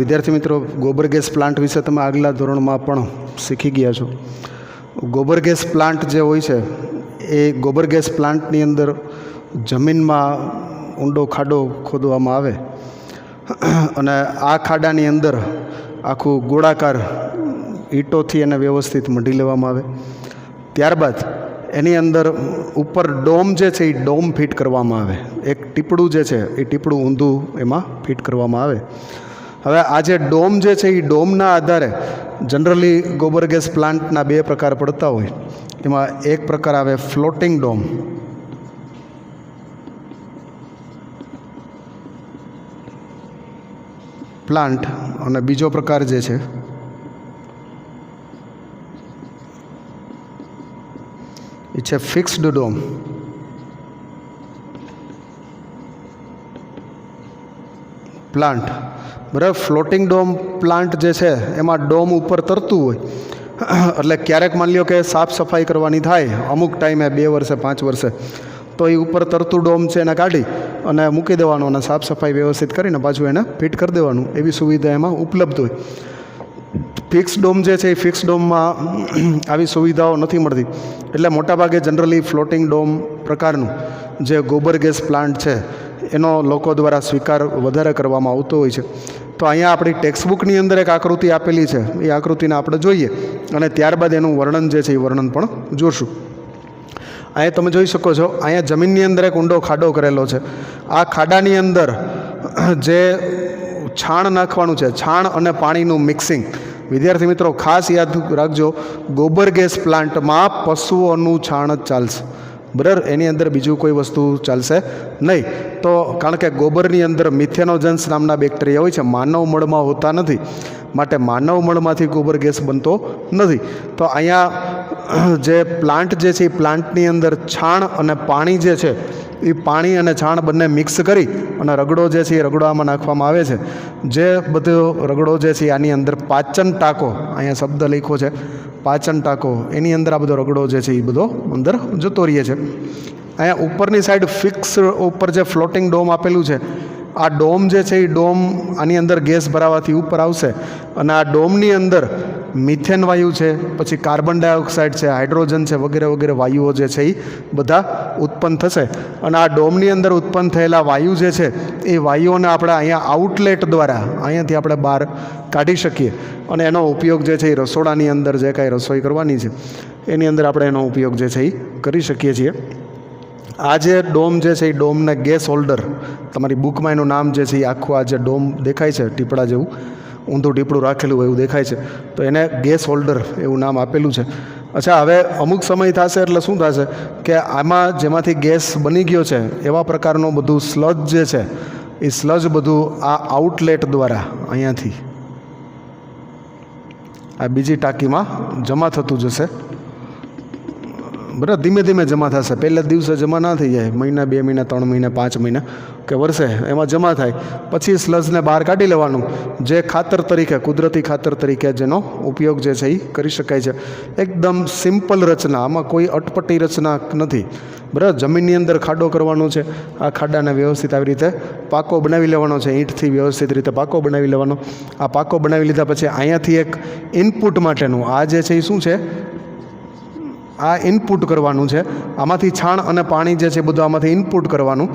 વિદ્યાર્થી મિત્રો, ગોબર ગેસ પ્લાન્ટ વિશે તમે આગલા ધોરણમાં પણ શીખી ગયા છો. ગોબર ગેસ પ્લાન્ટ જે હોય છે એ ગોબર ગેસ પ્લાન્ટની અંદર જમીનમાં ઊંડો ખાડો ખોદવામાં આવે અને આ ખાડાની અંદર આખું ગોળાકાર ઈંટોથી એને વ્યવસ્થિત મઢી લેવામાં આવે. ત્યારબાદ એની અંદર ઉપર ડોમ જે છે એ ડોમ ફિટ કરવામાં આવે. એક ટીપડું જે છે એ ટીપડું ઊંધું એમાં ફિટ કરવામાં આવે. હવે આ જે ડોમ જે છે એ ડોમના આધારે જનરલી ગોબર ગેસ પ્લાન્ટના બે પ્રકાર પડતા હોય. એમાં એક પ્રકાર આવે ફ્લોટિંગ ડોમ, પ્લાન્ટ, અને બીજો પ્રકાર જે છે એ છે ફિક્સ્ડ ડોમ. પ્લાન્ટ, બરાબર. ફ્લોટિંગ ડોમ પ્લાન્ટ જે છે એમાં ડોમ ઉપર તરતું હોય. એટલે ક્યારેક માની લો કે સાફ સફાઈ કરવાની થાય અમુક ટાઈમે, 2 વર્ષે 5 વર્ષે, તો એ ઉપર તરતું ડોમ છે એને કાઢી અને મૂકી દેવાનું અને સાફ સફાઈ વ્યવસ્થિત કરીને પાછું એને ફિટ કરી દેવાનું. એવી સુવિધા એમાં ઉપલબ્ધ હોય. ફિક્સ ડોમ જે છે એ ફિક્સ ડોમમાં આવી સુવિધાઓ નથી મળતી. એટલે મોટાભાગે જનરલી ફ્લોટિંગ ડોમ પ્રકારનું જે ગોબર ગેસ પ્લાન્ટ છે એનો લોકો દ્વારા સ્વીકાર વધારે કરવામાં આવતો હોય છે. તો અહીંયા આપણી ટેક્સ્ટબુકની અંદર એક આકૃતિ આપેલી છે, એ આકૃતિને આપણે જોઈએ અને ત્યારબાદ એનું વર્ણન જે છે એ વર્ણન પણ જોશું. અહીંયા તમે જોઈ શકો છો, અહીંયા જમીનની અંદર એક ઊંડો ખાડો કરેલો છે. આ ખાડાની અંદર જે છાણ નાખવાનું છે, છાણ અને પાણીનું મિક્સિંગ. વિદ્યાર્થી મિત્રો, ખાસ યાદ રાખજો, ગોબર ગેસ પ્લાન્ટમાં પશુઓનું છાણ જ ચાલશે, બરાબર. એની અંદર બીજું કોઈ વસ્તુ ચાલશે નહીં. તો કારણ કે ગોબરની અંદર મિથેનોજન્સ નામના બેક્ટેરિયા હોય છે, માનવ મળમાં હોતા નથી, માટે માનવ મળમાંથી ગોબર ગેસ બનતો નથી. તો અહીંયા જે પ્લાન્ટ જે છે એ પ્લાન્ટની અંદર છાણ અને પાણી જે છે એ પાણી અને છાણ બંને મિક્સ કરી અને રગડો જે છે એ રગડોમાં નાખવામાં આવે છે. જે બધો રગડો જે છે આની અંદર પાચન ટાંકો, અહીંયા શબ્દ લખ્યો છે પાચન ટાંકો, એની અંદર આ બધો રગડો જે છે એ બધો અંદર જતો રહે છે. અહીંયા ઉપરની સાઈડ ફિક્સ ઉપર જે ફ્લોટિંગ ડોમ આપેલું છે, આ ડોમ જે છે એ ડોમ આની અંદર ગેસ ભરાવાથી ઉપર આવશે અને આ ડોમની અંદર મિથેન વાયુ છે, પછી કાર્બન ડાયોક્સાઇડ છે, હાઇડ્રોજન છે, વગેરે વગેરે વાયુઓ જે છે એ બધા ઉત્પન્ન થશે. અને આ ડોમની અંદર ઉત્પન્ન થયેલા વાયુ જે છે એ વાયુઓને આપણે અહીંયા આઉટલેટ દ્વારા અહીંયાથી આપણે બહાર કાઢી શકીએ અને એનો ઉપયોગ જે છે એ રસોડાની અંદર જે કાંઈ રસોઈ કરવાની છે એની અંદર આપણે એનો ઉપયોગ જે છે એ કરી શકીએ છીએ. આ જે ડોમ જે છે એ ડોમને ગેસ હોલ્ડર, તમારી બુકમાં એનું નામ જે છે એ આખું આ જે ડોમ દેખાય છે ટીપડા જેવું, ઊંધું ટીપડું રાખેલું હોય એવું દેખાય છે, તો એને ગેસ હોલ્ડર એવું નામ આપેલું છે. અચ્છા, હવે અમુક સમય થશે એટલે શું થશે કે આમાં જેમાંથી ગેસ બની ગયો છે એવા પ્રકારનું બધું સ્લજ જે છે એ સ્લજ બધું આ આઉટલેટ દ્વારા અહીંયાથી આ બીજી ટાંકીમાં જમા થતું જશે. બરાબર, ધીમે ધીમે જમા થશે. પહેલા દિવસે જમા ના થઈ જાય, મહિના 2 મહિના 3 મહિના 5 મહિના કે વર્ષે એમાં જમા થાય. પછી સ્લજને બહાર કાઢી લેવાનું, જે ખાતર તરીકે, કુદરતી ખાતર તરીકે જેનો ઉપયોગ જે છે એ કરી શકાય છે. એકદમ સિમ્પલ રચના, આમાં કોઈ અટપટી રચના નથી. બરાબર, જમીનની અંદર ખાડો કરવાનો છે, આ ખાડાને વ્યવસ્થિત આવી રીતે પાકો બનાવી લેવાનો છે, ઈંટથી વ્યવસ્થિત રીતે પાકો બનાવી લેવાનો. આ પાકો બનાવી લીધા પછી અહીંયાથી એક ઇનપુટ માટેનું આ જે છે એ શું છે, આ ઇનપુટ કરવાનું છે. આમાંથી છાણ અને પાણી જે છે બધું આમાંથી ઇનપુટ કરવાનું.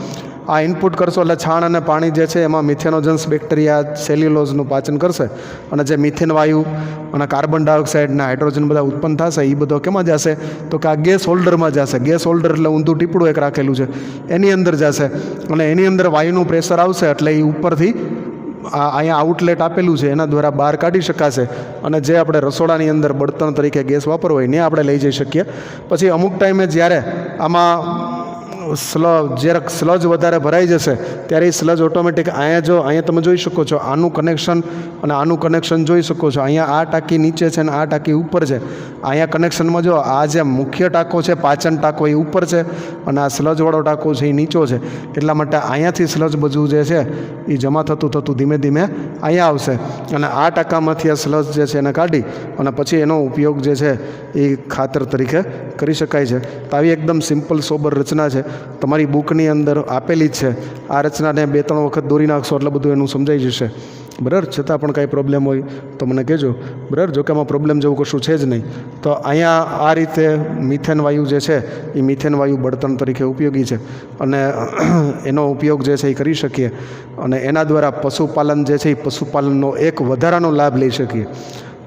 આ ઇનપુટ કરશો એટલે છાણ અને પાણી જે છે એમાં મિથેનોજન્સ બેક્ટેરિયા સેલ્યુલોઝનું પાચન કરશે અને જે મિથેન વાયુ અને કાર્બન ડાયોક્સાઇડ અને હાઇડ્રોજન બધા ઉત્પન્ન થશે એ બધો કેમાં જશે તો કે આ ગેસ હોલ્ડરમાં જશે. ગેસ હોલ્ડર એટલે ઊંધું ટીપડું એક રાખેલું છે એની અંદર જશે અને એની અંદર વાયુનું પ્રેશર આવશે એટલે એ ઉપરથી અહીંયા આઉટલેટ આપેલું છે એના દ્વારા બહાર કાઢી શકાશે અને જે આપણે રસોડાની અંદર બળતણ તરીકે ગેસ વાપરવો હોય ને આપણે લઈ જઈ શકીએ. પછી અમુક ટાઈમે જ્યારે આમાં જ્યારે સ્લજ વધારે ભરાઈ જશે ત્યારે એ સ્લજ ઓટોમેટિક અહીંયા તમે જોઈ શકો છો આનું કનેક્શન અને આનું કનેક્શન જોઈ શકો છો. અહીંયા આ ટાંકી નીચે છે અને આ ટાંકી ઉપર છે. અહીંયા કનેક્શનમાં જો આ જે મુખ્ય ટાંકો છે પાચન ટાંકો એ ઉપર છે અને આ સ્લજવાળો ટાંકો છે એ નીચો છે. એટલા માટે અહીંયાથી સ્લજ બધું જે છે એ જમા થતું ધીમે ધીમે અહીંયા આવશે અને આ ટાંકામાંથી આ સ્લજ જે છે એને કાઢી અને પછી એનો ઉપયોગ જે છે એ ખાતર તરીકે કરી શકાય છે. તો આવી એકદમ સિમ્પલ સોબર રચના છે, તમારી બુકની અંદર આપેલી જ છે. આ રચનાને 2-3 વખત દોરી નાખશો એટલે બધું એનું સમજાઈ જશે. બરાબર, છતાં પણ કાંઈ પ્રોબ્લેમ હોય તો મને કહેજો. બરાબર, જોકે આમાં પ્રોબ્લેમ જેવું કશું છે જ નહીં. તો અહીંયા આ રીતે મિથેન વાયુ જે છે એ મિથેન વાયુ બળતણ તરીકે ઉપયોગી છે અને એનો ઉપયોગ જે છે એ કરી શકીએ અને એના દ્વારા પશુપાલન જે છે એ પશુપાલનનો એક વધારાનો લાભ લઈ શકીએ.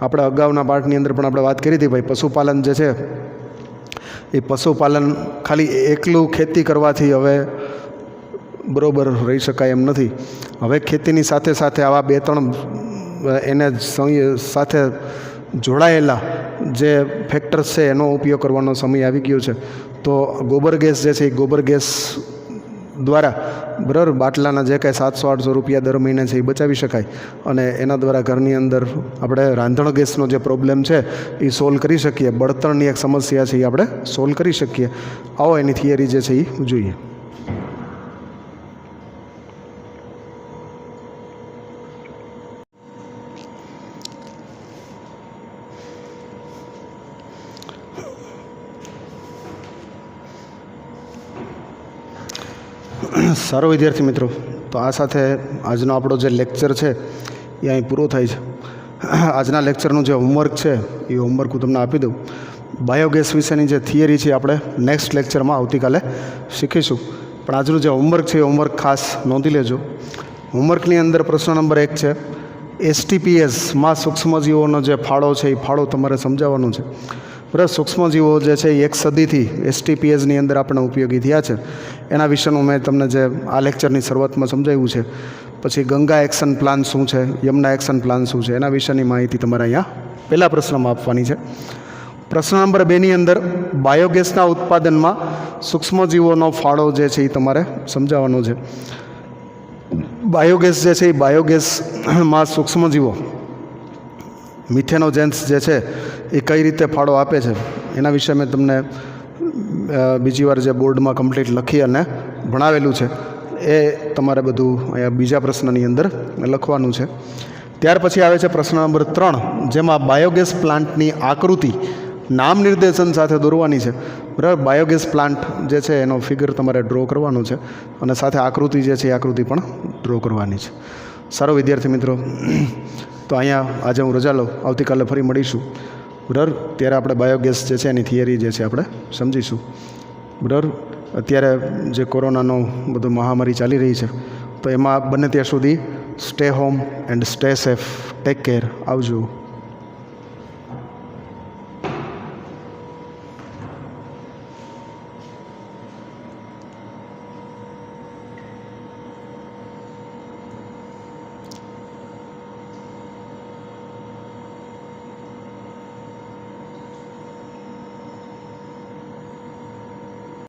આપણે અગાઉના પાઠની અંદર પણ આપણે વાત કરી હતી ભાઈ, પશુપાલન જે છે એ પશુપાલન ખાલી એકલું ખેતી કરવાથી હવે બરાબર રહી શકાય એમ નથી. હવે ખેતીની સાથે સાથે આવા 2-3 એને સાથે જોડાયેલા જે ફેક્ટર્સ છે એનો ઉપયોગ કરવાનો સમય આવી ગયો છે. તો ગોબર ગેસ જે છે એ ગોબર ગેસ દ્વારા બરાબર બાટલાના જે કાંઈ 700-800 રૂપિયા દર મહિને છે એ બચાવી શકાય અને એના દ્વારા ઘરની અંદર આપણે રાંધણ ગેસનો જે પ્રોબ્લેમ છે એ સોલ્વ કરી શકીએ. બળતણની એક સમસ્યા છે એ આપણે સોલ્વ કરી શકીએ. આવો એની થિયરી જે છે એ જોઈએ. સારો વિદ્યાર્થી મિત્રો, તો આ સાથે આજનો આપણો જે લેક્ચર છે એ અહીં પૂરો થાય છે. આજના લેક્ચરનું જે હોમવર્ક છે એ હોમવર્ક હું તમને આપી દઉં. બાયોગેસ વિશેની જે થિયરી છે આપણે નેક્સ્ટ લેક્ચરમાં આવતીકાલે શીખીશું, પણ આજનું જે હોમવર્ક છે એ હોમવર્ક ખાસ નોંધી લેજો. હોમવર્કની અંદર પ્રશ્ન નંબર 1 છે, STPsમાં સૂક્ષ્મજીવોનો જે ફાળો છે એ ફાળો તમારે સમજાવવાનો છે. બરાબર, સૂક્ષ્મજીવો જે છે એ 1 સદીથી STPsની અંદર આપણે ઉપયોગી થયા છે એના વિશેનું મેં તમને જે આ લેક્ચરની શરૂઆતમાં સમજાવ્યું છે. પછી ગંગા એક્શન પ્લાન શું છે, યમુના એક્શન પ્લાન શું છે એના વિશેની માહિતી તમારે અહીંયા પહેલા પ્રશ્નમાં આપવાની છે. પ્રશ્ન નંબર 2ની અંદર બાયોગેસના ઉત્પાદનમાં સૂક્ષ્મજીવોનો ફાળો જે છે એ તમારે સમજાવવાનો છે. બાયોગેસ જે છે એ બાયોગેસમાં સૂક્ષ્મજીવો મિથેનોજેન્સ જે છે એ કઈ રીતે ફાળો આપે છે એના વિશે મેં તમને બીજી વાર જે બોર્ડમાં કમ્પ્લીટ લખી અને ભણાવેલું છે એ તમારે બધું અહીંયા બીજા પ્રશ્નની અંદર લખવાનું છે. ત્યાર પછી આવે છે પ્રશ્ન નંબર 3, જેમાં બાયોગેસ પ્લાન્ટની આકૃતિ નામ નિર્દેશન સાથે દોરવાની છે. બરાબર, બાયોગેસ પ્લાન્ટ જે છે એનો ફિગર તમારે ડ્રો કરવાનો છે અને સાથે આકૃતિ જે છે એ આકૃતિ પણ ડ્રો કરવાની છે. સારો વિદ્યાર્થી મિત્રો, તો અહીંયા આજે હું રજા લઉં, આવતીકાલે ફરી મળીશું. બરાબર, ત્યારે આપણે બાયોગેસ જે છે એની થિયરી જે છે આપણે સમજીશું. બરાબર, અત્યારે જે કોરોનાનો બધો મહામારી ચાલી રહી છે, તો એમાં બને ત્યાં સુધી stay home and stay safe. Take care. આવજો.